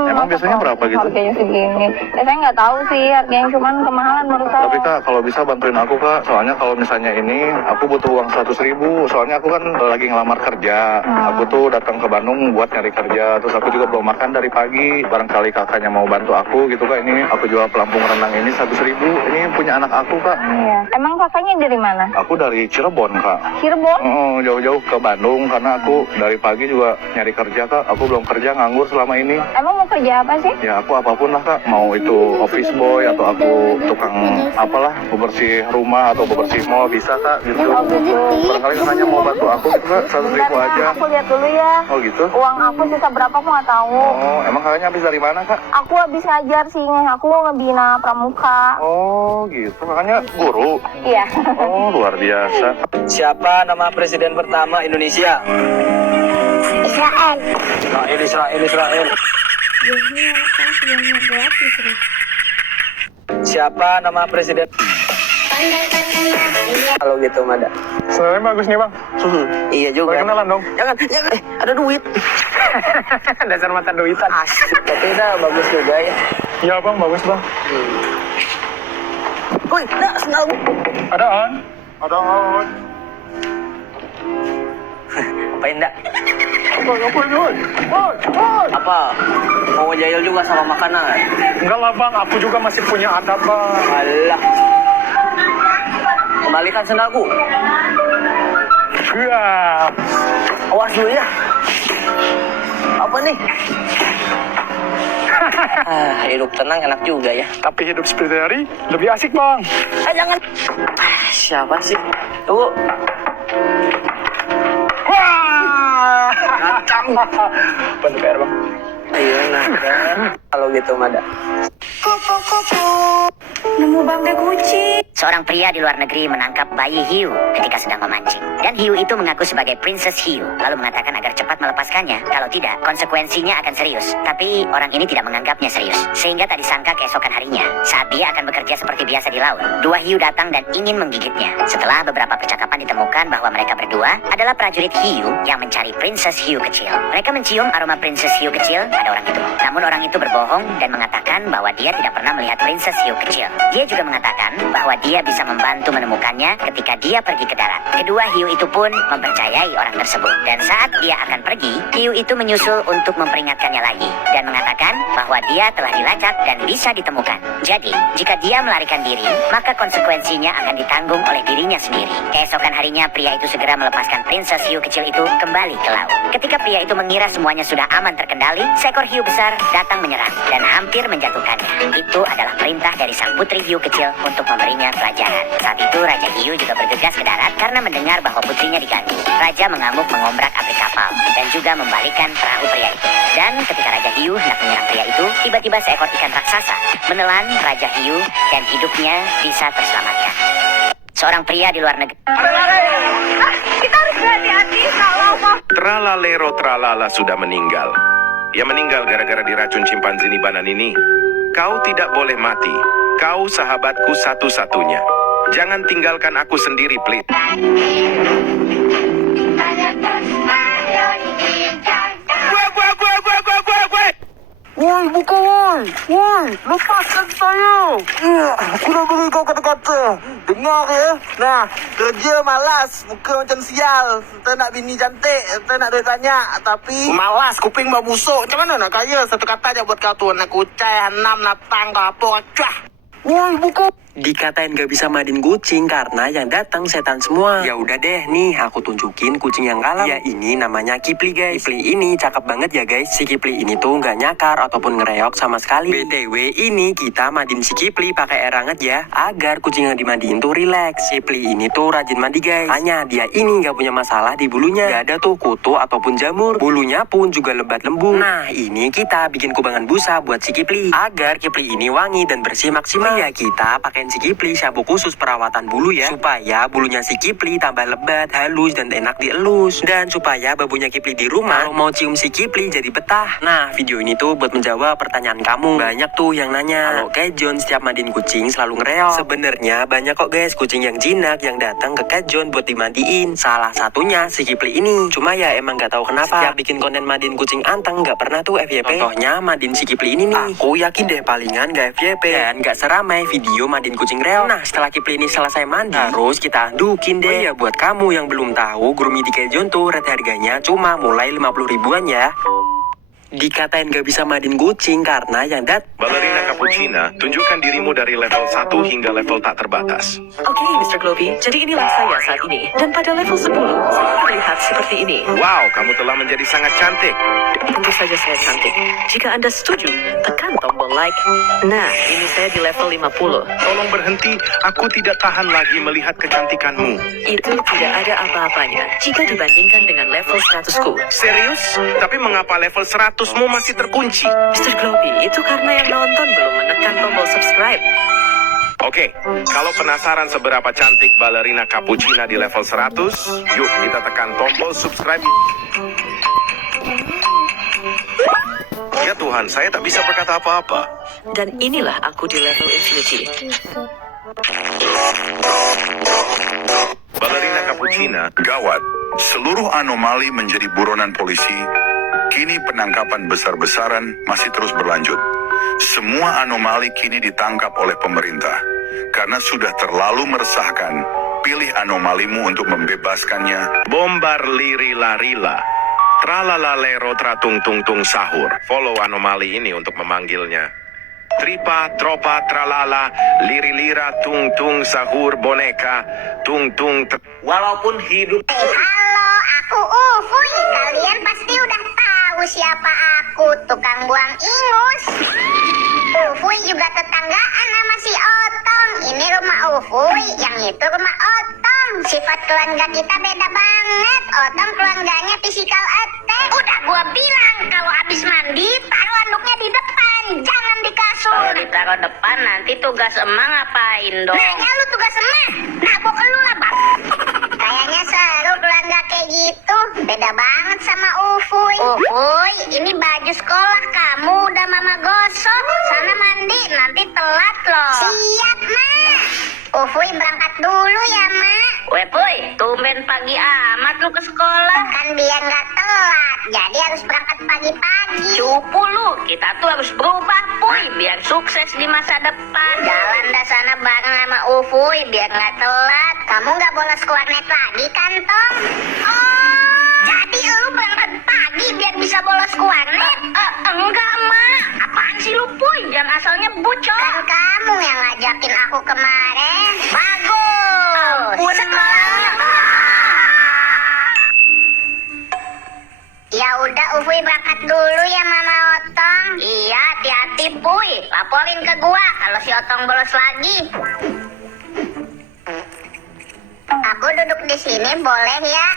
Emang biasanya berapa gitu? Harganya segini. Saya nggak tahu sih harganya, cuman kemahalan menurut saya. Tapi kak, kalau bisa bantuin aku kak. Soalnya kalau misalnya ini, aku butuh uang 100.000. Soalnya aku kan lagi ngelamar kerja. Aku tuh datang ke Bandung buat nyari kerja. Terus aku juga belum makan dari pagi. Barangkali kakaknya mau bantu aku gitu kak. Ini aku jual pelampung renang ini 100.000. Ini punya anak aku kak. Iya. Emang kakaknya dari mana? Aku dari Cirebon kak. Cirebon? Jauh-jauh ke Bandung karena aku dari pagi juga nyari kerja kak. Aku belum kerja, nganggur selama ini. Emang mau kerja apa sih? Ya aku apapun lah kak. Mau itu office boy atau aku tukang apalah, bebersih rumah atau bebersih mall bisa kak gitu. Barangkali kakaknya mau bantu aku gitu kak, 100.000 aja. Aku lihat dulu ya. Oh gitu? Uang aku sisa berapa aku nggak tahu. Oh, emang kakaknya habis dari mana kak? Aku habis ngajar sih. Aku ngebina pramuka. Oh gitu, kakaknya guru? Iya. Oh luar biasa. Siapa nama presiden pertama Indonesia? Israel. Israel. Siapa nama presiden? Kalau gitu Mada. Sebenarnya bagus nih bang. Iya juga. Kenalan dong. Jangan. Ada duit. Dasar mata duitan. Asik, tapi dah bagus juga ya. Iya bang, bagus bang. Woi, dah senang. Adaan. Apain dah? Apa? Mau ngejail juga sama makanan? Enggak lah bang, aku juga masih punya adab bang. Alah. Kembalikan sendalku. Iya. Awas dulu ya. Apa nih? Hidup tenang enak juga ya. Tapi hidup seperti hari lebih asik bang. Jangan. Siapa sih? Tunggu. Kacang. Bantu PR bang. Iya nah. Kalau gitu Mada. Nemu bangga Gucci. Seorang pria di luar negeri menangkap bayi hiu ketika sedang memancing. Dan hiu itu mengaku sebagai Princess Hiu, lalu mengatakan agar cepat melepaskannya, kalau tidak, konsekuensinya akan serius. Tapi orang ini tidak menganggapnya serius, sehingga tak disangka keesokan harinya, saat dia akan bekerja seperti biasa di laut, dua hiu datang dan ingin menggigitnya. Setelah beberapa percakapan ditemukan bahwa mereka berdua adalah prajurit hiu yang mencari Princess Hiu kecil. Mereka mencium aroma Princess Hiu kecil pada orang itu. Namun orang itu berbohong dan mengatakan bahwa dia tidak pernah melihat Princess Hiu kecil. Dia juga mengatakan bahwa dia bisa membantu menemukannya ketika dia pergi ke darat. Kedua hiu itu pun mempercayai orang tersebut. Dan saat dia akan pergi, hiu itu menyusul untuk memperingatkannya lagi dan mengatakan bahwa dia telah dilacak dan bisa ditemukan. Jadi, jika dia melarikan diri, maka konsekuensinya akan ditanggung oleh dirinya sendiri. Keesokan harinya, pria itu segera melepaskan Princess Hiu kecil itu kembali ke laut. Ketika pria itu mengira semuanya sudah aman terkendali, seekor hiu besar datang menyerang dan hampir menjatuhkannya. Itu adalah perintah dari sang putri hiu kecil untuk memberinya pelajaran. Saat itu Raja Hiu juga bergegas ke darat karena mendengar bahwa putrinya diganggu. Raja mengamuk mengombrak api kapal dan juga membalikan perahu pria itu. Dan ketika Raja Hiu hendak menyerang pria itu, tiba-tiba seekor ikan raksasa menelan Raja Hiu dan hidupnya bisa terselamatkan. Seorang pria di luar negeri. Kita harus berhati-hati kalau mau. Tralalero tralala sudah meninggal. Ia meninggal gara-gara diracun cimpanzee Nibanan ini. Kau tidak boleh mati. Kau sahabatku satu-satunya. Jangan tinggalkan aku sendiri, Plit. Woi, buka woi! Woi, lepaskan saya! Aku udah beri kau kata-kata. Dengar ya. Nah, kerja malas, muka macam sial. Kita nak bini cantik, kita nak dia tanya. Tapi malas, kuping bau busuk. Macam mana nak kaya? Satu kata aja buat kau tu. Nak kucai, hanam, natang, kapur, cah. Woi, buka. Dikatain gak bisa mandiin kucing karena yang datang setan semua. Ya udah deh, nih aku tunjukin kucing yang kalem. Ya ini namanya Kipli guys. Kipli ini cakep banget ya guys. Si Kipli ini tuh nggak nyakar ataupun ngereok sama sekali. BTW ini kita mandiin si Kipli pakai air hangat ya, agar kucing yang dimandiin tuh rileks. Kipli ini tuh rajin mandi guys. Hanya dia ini nggak punya masalah di bulunya. Gak ada tuh kutu ataupun jamur. Bulunya pun juga lebat lembut. Nah ini kita bikin kubangan busa buat si Kipli agar Kipli ini wangi dan bersih maksimal. Ya kita pakai pakein si Kipli shampoo khusus perawatan bulu ya, supaya bulunya si Kipli tambah lebat, halus, dan enak dielus. Dan supaya babunya Kipli di rumah kalau mau cium si Kipli jadi betah. Nah, video ini tuh buat menjawab pertanyaan kamu. Banyak tuh yang nanya, kalau Cat John setiap mandiin kucing selalu ngereok. Sebenarnya banyak kok guys kucing yang jinak yang datang ke Cat John buat dimandiin. Salah satunya si Kipli ini. Cuma ya emang gak tahu kenapa setiap bikin konten mandiin kucing anteng gak pernah tuh FYP. Contohnya mandiin si Kipli ini nih. Aku yakin deh palingan gak FYP dan gak seramai video mandiin kucing reok. Nah, setelah Kipli ini selesai mandi, harus kita andukin deh. Oh iya, buat kamu yang belum tahu, grooming di Cat John tuh rate harganya cuma mulai 50 ribuan ya. Dikatain gak bisa mandiin kucing karena yang Ballerina Cappuccina, tunjukkan dirimu dari level 1 hingga level tak terbatas. Oke, Mr. Globby, jadi inilah saya saat ini. Dan pada level 10, saya terlihat seperti ini. Wow, kamu telah menjadi sangat cantik. Tentu saja saya cantik. Jika Anda setuju, tekan tombol like. Nah, ini saya di level 50. Tolong berhenti, aku tidak tahan lagi melihat kecantikanmu. Itu tidak ada apa-apanya jika dibandingkan dengan level 100-ku. Serius? Tapi mengapa level 100-mu masih terkunci? Mr. Globby, itu karena yang nonton belum menekan tombol subscribe. Oke, kalau penasaran seberapa cantik Ballerina Cappuccina di level 100, yuk kita tekan tombol subscribe. Ya Tuhan, saya tak bisa berkata apa-apa. Dan inilah aku di level infinity. Ballerina Cappuccina, gawat. Seluruh anomali menjadi buronan polisi. Kini penangkapan besar-besaran masih terus berlanjut. Semua anomali kini ditangkap oleh pemerintah. Karena sudah terlalu meresahkan, pilih anomalimu untuk membebaskannya. Bombar liri larila. Tralalalero tratung tung tung sahur. Follow anomali ini untuk memanggilnya. Tripa, tropa, tralala, liri lira, tung tung sahur boneka, tung tung. Walaupun hidup. Halo, aku Ufuy. Kalian pasti udah tahu siapa aku, tukang buang ingus. Ufuy juga tetanggaan sama si Otong. Ini rumah Ufuy, yang itu rumah Otong. Sifat keluarga kita beda banget. Otong keluarganya physical attack. Udah gua bilang kalau habis mandi taruh handuknya di depan, jangan di kasur. Kalau ditaruh depan nanti tugas emang ngapain dong? Nanya lu tugas emak, nabok lu lah bang. Kayaknya seru keluarga kayak gitu. Beda banget sama Ufuy. Ufuy, ini baju sekolah kamu udah mama gosok. Sana mandi, nanti telat loh. Siap, Mak. Ufuy berangkat dulu ya, Mak. Weh, Puy, tumben pagi amat lu ke sekolah. Kan biar nggak telat, jadi harus berangkat pagi-pagi. Cupu lu, kita tuh harus berubah, Puy, biar sukses di masa depan. Jalan dah sana bareng sama Ufuy biar nggak telat. Kamu nggak bolos ke warnet lagi kan, Tom? Oh, jadi lu berangkat pagi biar bisa bolos ke warnet? Enggak, Mak. Apaan sih lu, Puy? Jangan asalnya bucok. Kan kamu yang ngajakin aku kemarin. Bagus. Ampun, Ya udah, Ufuy berangkat dulu ya Mama Otong. Iya, hati-hati, Puy. Laporin ke gua kalau si Otong bolos lagi. Aku duduk di sini boleh ya?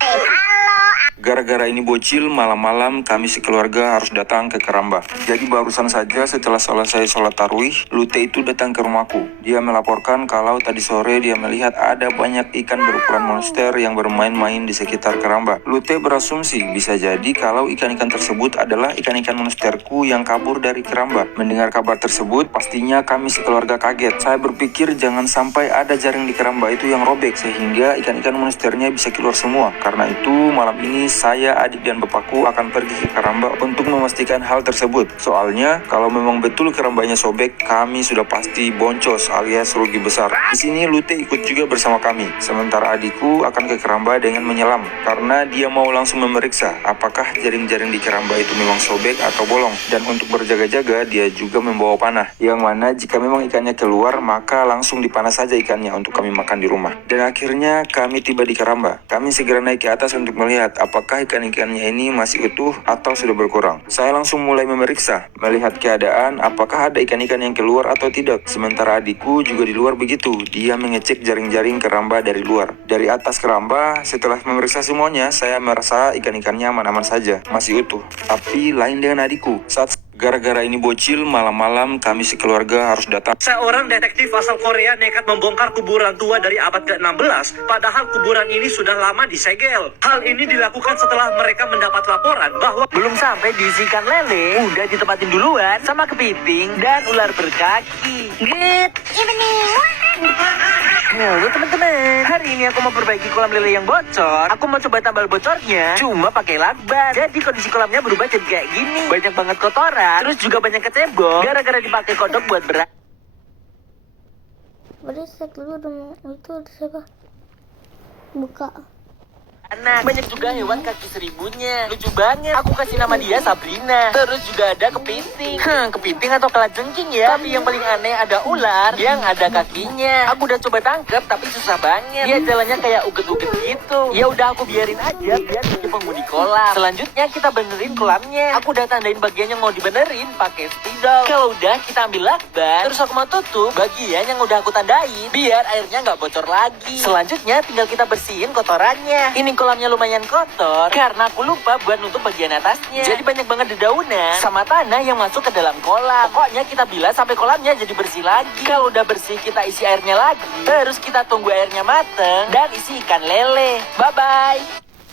Halo. Gara-gara ini bocil, malam-malam kami sekeluarga harus datang ke Keramba. Jadi barusan saja setelah selesai sholat tarawih, Lute itu datang ke rumahku. Dia melaporkan kalau tadi sore dia melihat ada banyak ikan berukuran monster yang bermain-main di sekitar Keramba. Lute berasumsi bisa jadi kalau ikan-ikan tersebut adalah ikan-ikan monsterku yang kabur dari Keramba. Mendengar kabar tersebut, pastinya kami sekeluarga kaget. Saya berpikir jangan sampai ada jaring di Keramba itu yang robek sehingga ikan-ikan monsternya bisa keluar semua. Karena itu malam ini saya, adik dan bapakku akan pergi ke Keramba untuk memastikan hal tersebut. Soalnya kalau memang betul kerambanya sobek, kami sudah pasti boncos alias rugi besar. Di sini Lute ikut juga bersama kami. Sementara adikku akan ke Keramba dengan menyelam karena dia mau langsung memeriksa apakah jaring-jaring di Keramba itu memang sobek atau bolong. Dan untuk berjaga-jaga dia juga membawa panah yang mana jika memang ikannya keluar maka langsung dipanah saja ikannya untuk kami makan di rumah. Dan akhirnya kami tiba di Keramba. Kami segera naik ke atas untuk melihat apakah ikan-ikannya ini masih utuh atau sudah berkurang. Saya langsung mulai memeriksa, melihat keadaan apakah ada ikan-ikan yang keluar atau tidak. Sementara adikku juga di luar begitu. Dia mengecek jaring-jaring keramba dari luar. Dari atas keramba, setelah memeriksa semuanya, saya merasa ikan-ikannya aman-aman saja, masih utuh. Tapi lain dengan adikku. Saat Gara-gara ini bocil, malam-malam kami sekeluarga harus datang. Seorang detektif asal Korea nekat membongkar kuburan tua dari abad ke-16, padahal kuburan ini sudah lama disegel. Hal ini dilakukan setelah mereka mendapat laporan bahwa Belum sampai diisi ikan lele, udah ditempatin duluan sama kepiting dan ular berkaki. Good evening. Halo teman-teman, hari ini aku mau perbaiki kolam lele yang bocor. Aku mau coba tambal bocornya, cuma pakai lakban. Jadi kondisi kolamnya berubah jadi kayak gini. Banyak banget kotoran, terus juga banyak kecebong gara-gara dipakai kodok buat berat. Berisik dulu dong. Itu ada siapa? Buka. Anak, banyak juga hewan kaki seribunya. Lucu banget. Aku kasih nama dia Sabrina. Terus juga ada kepiting. Kepiting atau kalajengking ya. Tapi yang paling aneh ada ular yang ada kakinya. Aku udah coba tangkep tapi susah banget. Dia jalannya kayak uget-uget gitu. Ya udah aku biarin aja biar jadi penghuni kolam. Selanjutnya kita benerin kolamnya. Aku udah tandain bagian yang mau dibenerin pakai spidol. Kalau udah kita ambil lakban. Terus aku mau tutup bagian yang udah aku tandain biar airnya nggak bocor lagi. Selanjutnya tinggal kita bersihin kotorannya. Ini kolamnya lumayan kotor karena aku lupa buat nutup bagian atasnya. Jadi banyak banget dedaunan sama tanah yang masuk ke dalam kolam. Pokoknya kita bilas sampai kolamnya jadi bersih lagi. Kalau udah bersih kita isi airnya lagi. Terus kita tunggu airnya mateng dan isi ikan lele. Bye-bye.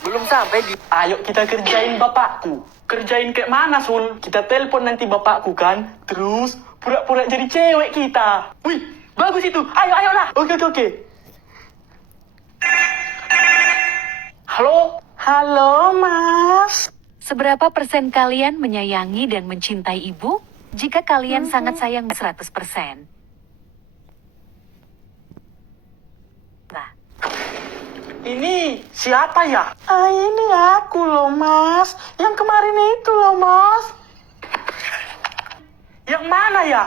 Belum sampai di... Ayo kita kerjain bapakku. Kerjain kayak mana, Sul? Kita telepon nanti bapakku kan. Terus pura-pura jadi cewek kita. Wih, bagus itu. Ayolah. Oke. Halo, Mas. Seberapa persen kalian menyayangi dan mencintai ibu? Jika kalian sangat sayang 100%. Ini siapa ya? Ini aku loh, Mas. Yang kemarin itu loh, Mas. Yang mana ya?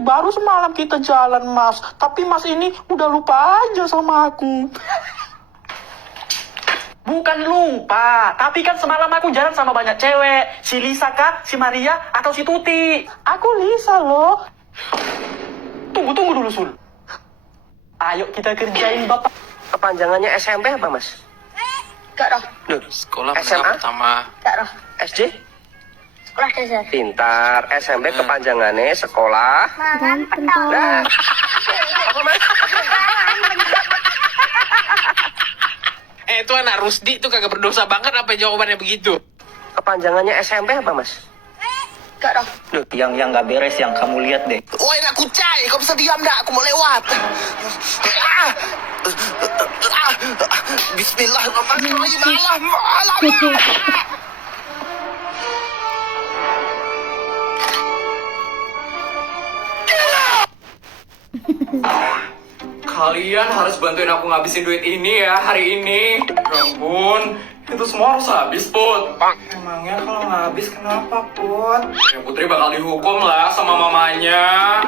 Baru semalam kita jalan, Mas. Tapi Mas ini udah lupa aja sama aku. Bukan lupa, tapi kan semalam aku jalan sama banyak cewek. Si Lisa kah? Si Maria? Atau si Tuti? Aku Lisa loh. Tunggu dulu, Sul. Ayo kita kerjain bapak. Kepanjangannya SMP apa, Mas? Gak roh. Duh, Sekolah SMA? pertama. Gak roh. SD? Sekolah dasar. Pintar. SMP kepanjangannya sekolah. Makan pentol. Apa, Mas? Itu anak Rusdi tuh kagak berdosa banget apa jawabannya begitu. Kepanjangannya SMP apa, Mas? Gak roh. Duh, yang nggak beres yang kamu lihat deh. Woi nak kucai, kau bisa diam dah, aku mau lewat. Bismillahirrahmanirrahim. Kalian harus bantuin aku ngabisin duit ini ya hari ini. Ya ampun, itu semua harus habis, Put. Emangnya kalau nggak habis kenapa, Put? Ya Putri bakal dihukum lah sama mamanya.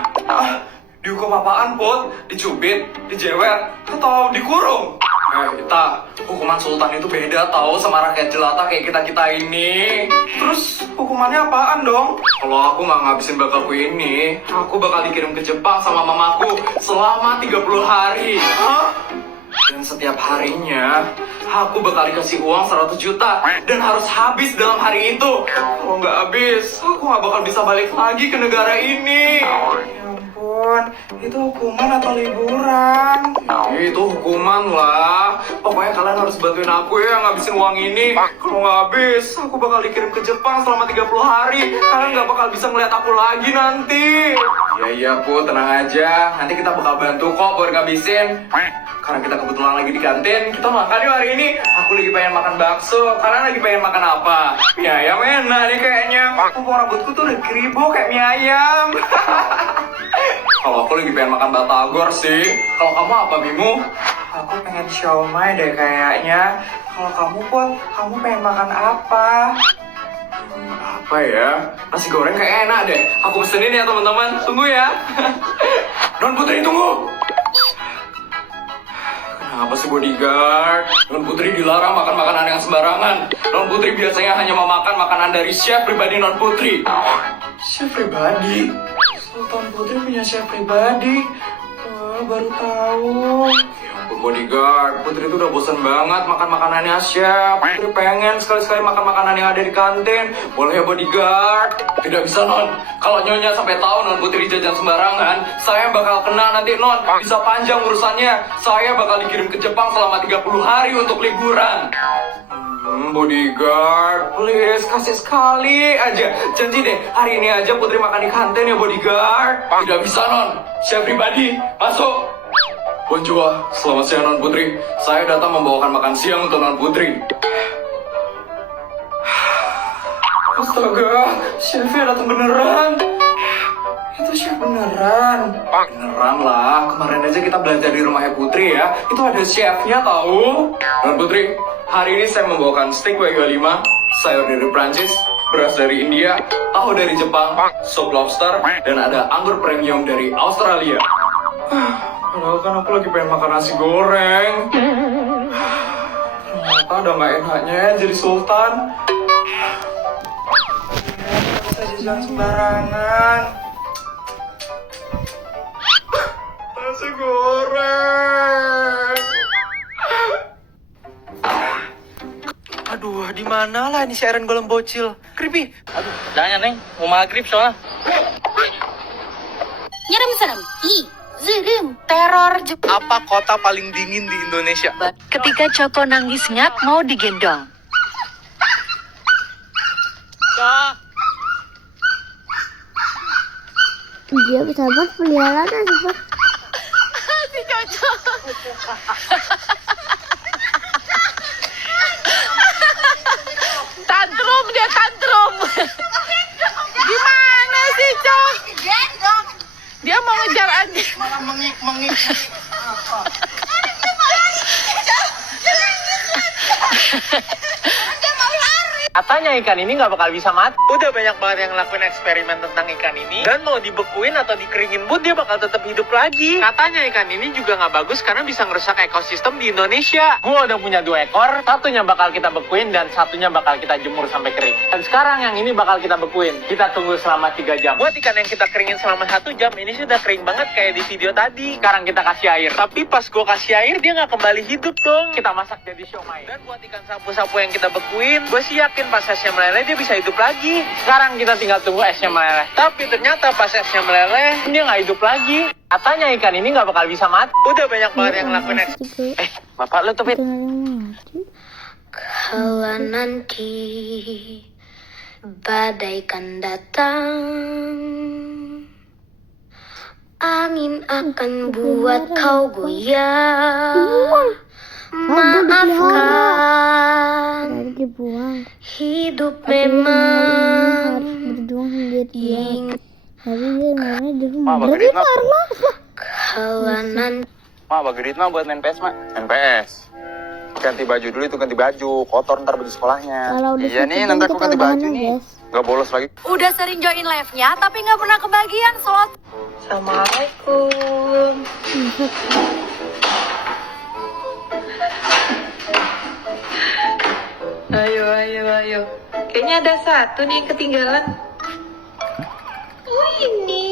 Dihukum apaan, Put? Dicubit, dijewer, atau dikurung? Kita, hukuman sultan itu beda tau sama rakyat jelata kayak kita-kita ini. Terus hukumannya apaan dong? Kalau aku nggak ngabisin bakalku ini, aku bakal dikirim ke Jepang sama mamaku selama 30 hari. Hah? Dan setiap harinya, aku bakal dikasih uang 100 juta dan harus habis dalam hari itu. Kalau nggak habis, aku nggak bakal bisa balik lagi ke negara ini. Itu hukuman atau liburan? Itu hukuman lah. Pokoknya kalian harus bantuin aku ya ngabisin uang ini. Kalau nggak habis, aku bakal dikirim ke Jepang selama 30 hari. Kalian nggak bakal bisa ngeliat aku lagi nanti. Iya Put, tenang aja. Nanti kita bakal bantu kok buat ngabisin. Karena kita kebetulan lagi di kantin, kita makan yuk hari ini. Aku lagi pengen makan bakso. Kalian lagi pengen makan apa? Mie ayam enak nih kayaknya. Rambutku tuh udah keribo kayak mie ayam. Kalau aku lagi pengen makan batagor sih. Kalau kamu apa, Bimu? Aku pengen siomay deh kayaknya. Kalau kamu, Put, kamu pengen makan apa? Apa ya? Nasi goreng kayak enak deh. Aku pesenin ya teman-teman. Tunggu ya. Non Putri tunggu. Kenapa sih bodyguard? Non Putri dilarang makan makanan yang sembarangan. Non Putri biasanya hanya memakan makanan dari chef pribadi Non Putri. Chef pribadi? Sultan Putri punya chef pribadi. Wah, baru tahu. Ya ampun bodyguard, Putri itu udah bosan banget makan makanannya chef. Putri pengen sekali-sekali makan makanan yang ada di kantin. Boleh ya bodyguard? Tidak bisa non. Kalau nyonya sampai tahu non Putri jajan sembarangan, saya bakal kena nanti non. Bisa panjang urusannya. Saya bakal dikirim ke Jepang selama 30 hari untuk liburan. Bodyguard, please kasih sekali aja. Janji deh, hari ini aja Putri makan di kantin ya bodyguard. Tidak bisa non. Chef pribadi, masuk. Bonjour, selamat siang non Putri. Saya datang membawakan makan siang untuk non Putri. Astaga, chefnya datang beneran. Itu chef beneran. Beneran lah, kemarin aja kita belajar di rumahnya Putri ya. Itu ada chefnya tahu. Non Putri, hari ini saya membawakan steak Wagyu 5, sayur dari Prancis, beras dari India, tahu dari Jepang, sop lobster, dan ada anggur premium dari Australia. Padahal kan aku lagi pengen makan nasi goreng. Ternyata ada nggak enaknya jadi sultan. Bisa jajan sembarangan. Nasi goreng. Aduh, di mana lah ini si Eren golem bocil? Creepy. Aduh, jangan Neng, mau maghrib soalnya. Serem. Zulum, teror Jepang. Apa kota paling dingin di Indonesia? Ketika Coko nangis ngap mau digendong. Dia bisa buat peliharaan sih. Si Coco. Tantrum dia tantrum. Gimana sih Cok? Dia mau ngejar Adi. Malah mengik. Katanya ikan ini nggak bakal bisa mati. Udah banyak banget yang ngelakuin eksperimen tentang ikan ini. Dan mau dibekuin atau dikeringin pun dia bakal tetap hidup lagi. Katanya ikan ini juga nggak bagus karena bisa ngerusak ekosistem di Indonesia. Gua udah punya 2 ekor. Satunya bakal kita bekuin dan satunya bakal kita jemur sampai kering. Dan sekarang yang ini bakal kita bekuin. Kita tunggu selama 3 jam. Buat ikan yang kita keringin selama 1 jam, ini sudah kering banget kayak di video tadi. Sekarang kita kasih air. Tapi pas gua kasih air, dia nggak kembali hidup dong. Kita masak jadi siomay. Dan buat ikan sapu-sapu yang kita bekuin, gue sih yakin pas esnya meleleh dia bisa hidup lagi. Sekarang kita tinggal tunggu esnya meleleh. Tapi ternyata pas esnya meleleh dia nggak hidup lagi. Katanya ikan ini nggak bakal bisa mati. Udah banyak banget yang ngelakuin bapak lu tuh Pit. Kalau nanti badai kan datang, angin akan buat kau goyah. Maafkan, hidup memang kalau nanti. Ma, bagi duit mah buat main PS, Ma. Main PS. Ganti baju dulu itu, ganti baju. Kotor ntar baju sekolahnya. Iya nih, nanti aku ganti baju nih. Gak bolos lagi. Udah sering join live-nya tapi nggak pernah kebagian slot. Assalamualaikum. Ayo. Kayaknya ada satu nih yang ketinggalan. Oh ini.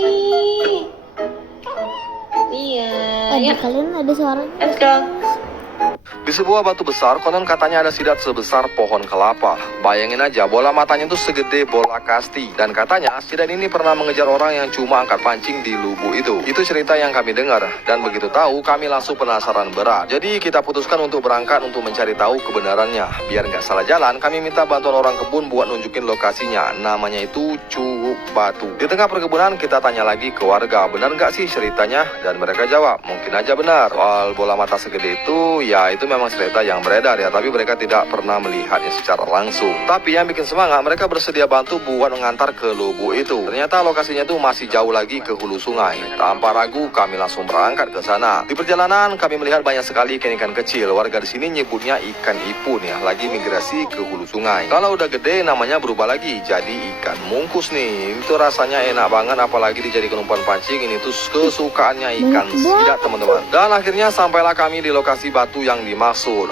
Iya. Ya. Kalian ada suaranya. Let's go. Di sebuah batu besar, konon katanya ada sidat sebesar pohon kelapa. Bayangin aja, bola matanya itu segede bola kasti. Dan katanya, sidat ini pernah mengejar orang yang cuma angkat pancing di lubuk itu. Itu cerita yang kami dengar. Dan begitu tahu, kami langsung penasaran berat. Jadi kita putuskan untuk berangkat untuk mencari tahu kebenarannya. Biar nggak salah jalan, kami minta bantuan orang kebun buat nunjukin lokasinya. Namanya itu Curug Batu. Di tengah perkebunan, kita tanya lagi ke warga, benar nggak sih ceritanya? Dan mereka jawab, mungkin aja benar. Soal bola mata segede itu, ya itu memang cerita yang beredar ya, tapi mereka tidak pernah melihatnya secara langsung. Tapi yang bikin semangat, mereka bersedia bantu buat mengantar ke lubuk itu. Ternyata lokasinya itu masih jauh lagi ke hulu sungai. Tanpa ragu, kami langsung berangkat ke sana. Di perjalanan, kami melihat banyak sekali ikan-ikan kecil. Warga di sini nyebutnya ikan ipun ya, lagi migrasi ke hulu sungai. Kalau udah gede, namanya berubah lagi, jadi ikan mungkus nih. Itu rasanya enak banget, apalagi dijadikan umpan pancing. Ini tuh kesukaannya ikan sidat teman-teman. Dan akhirnya sampailah kami di lokasi batu yang dimana maksud.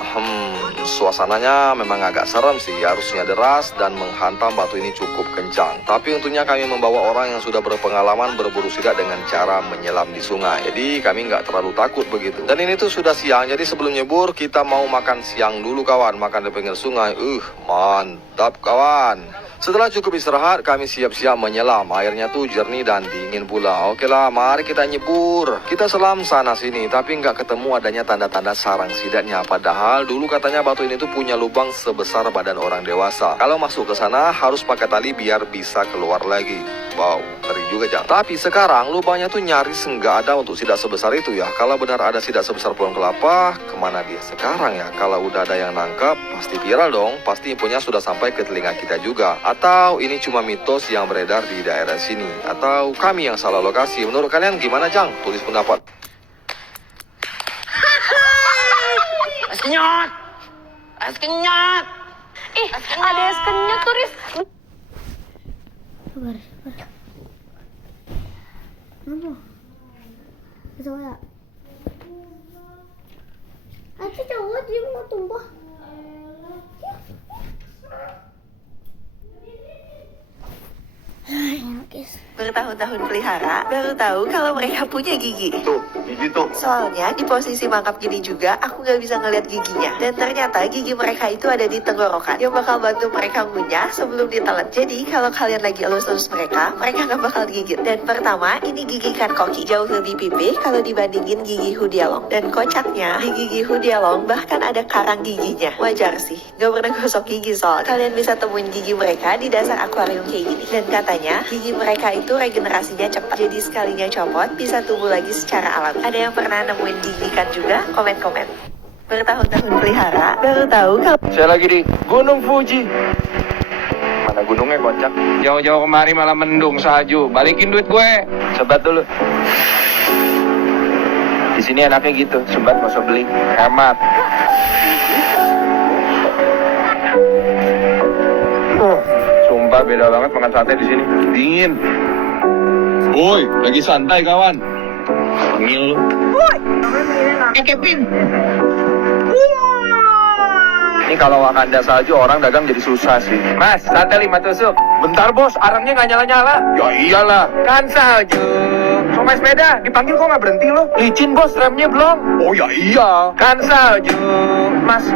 Suasananya memang agak serem sih. Harusnya deras dan menghantam batu ini cukup kencang. Tapi untungnya kami membawa orang yang sudah berpengalaman berburu sidak dengan cara menyelam di sungai. Jadi kami nggak terlalu takut begitu. Dan ini tuh sudah siang, jadi sebelum nyebur kita mau makan siang dulu kawan. Makan di pinggir sungai. Mantap kawan. Setelah cukup istirahat, kami siap-siap menyelam. Airnya tuh jernih dan dingin pula. Oke lah, mari kita nyebur. Kita selam sana sini, tapi nggak ketemu adanya tanda-tanda sarang sidaknya. Padahal dulu katanya batu ini tuh punya lubang sebesar badan orang dewasa. Kalau masuk ke sana harus pakai tali biar bisa keluar lagi. Wow, ngeri juga Jang. Tapi sekarang lubangnya tuh nyaris nggak ada untuk sidak sebesar itu ya. Kalau benar ada sidak sebesar pohon kelapa, kemana dia sekarang ya? Kalau udah ada yang nangkap, pasti viral dong. Pasti infonya sudah sampai ke telinga kita juga. Atau ini cuma mitos yang beredar di daerah sini. Atau kami yang salah lokasi. Menurut kalian gimana Jang? Tulis pendapat. Es kenyot. Es kenyot. Ih, ada es kenyot tuh, Riz. Sabar. Kenapa? Itu ya. Aku cowok dia mau tumpah. Bertahun-tahun pelihara, baru tahu kalau mereka punya gigi. Tuh, gigi tuh. Soalnya di posisi mangkap gini juga, aku nggak bisa ngeliat giginya. Dan ternyata gigi mereka itu ada di tenggorokan, yang bakal bantu mereka ngunyah sebelum ditelan. Jadi kalau kalian lagi elus-elus mereka nggak bakal gigit. Dan pertama, ini gigi ikan koki jauh lebih pipih kalau dibandingin gigi hudialong. Dan kocaknya, di gigi hudialong bahkan ada karang giginya. Wajar sih, nggak pernah gosok gigi soalnya. Kalian bisa temuin gigi mereka di dasar akuarium kayak gini. Dan katanya, gigi mereka itu regenerasinya cepat. Jadi sekalinya copot, bisa tumbuh lagi secara alami. Ada yang pernah nemuin gigi ikan juga? Komen-komen. Bertahun-tahun pelihara, baru tahu kalau... Saya lagi di Gunung Fuji. Mana gunungnya kocak? Jauh-jauh kemari malah mendung salju. Balikin duit gue. Sebat dulu. Di sini enaknya gitu, sebat masa beli. Hemat. Sumpah beda banget makan sate di sini. Dingin. Woi, lagi santai kawan. Panggil lu. Woi. Kevin. Ini kalau Wakanda salju orang dagang jadi susah sih. Mas, sate 5 tusuk. Bentar bos, arangnya nggak nyala-nyala. Ya iyalah, kan salju. Somai sepeda, dipanggil kok nggak berhenti lo? Licin bos, remnya belum. Oh ya iya. Kan salju. Mas,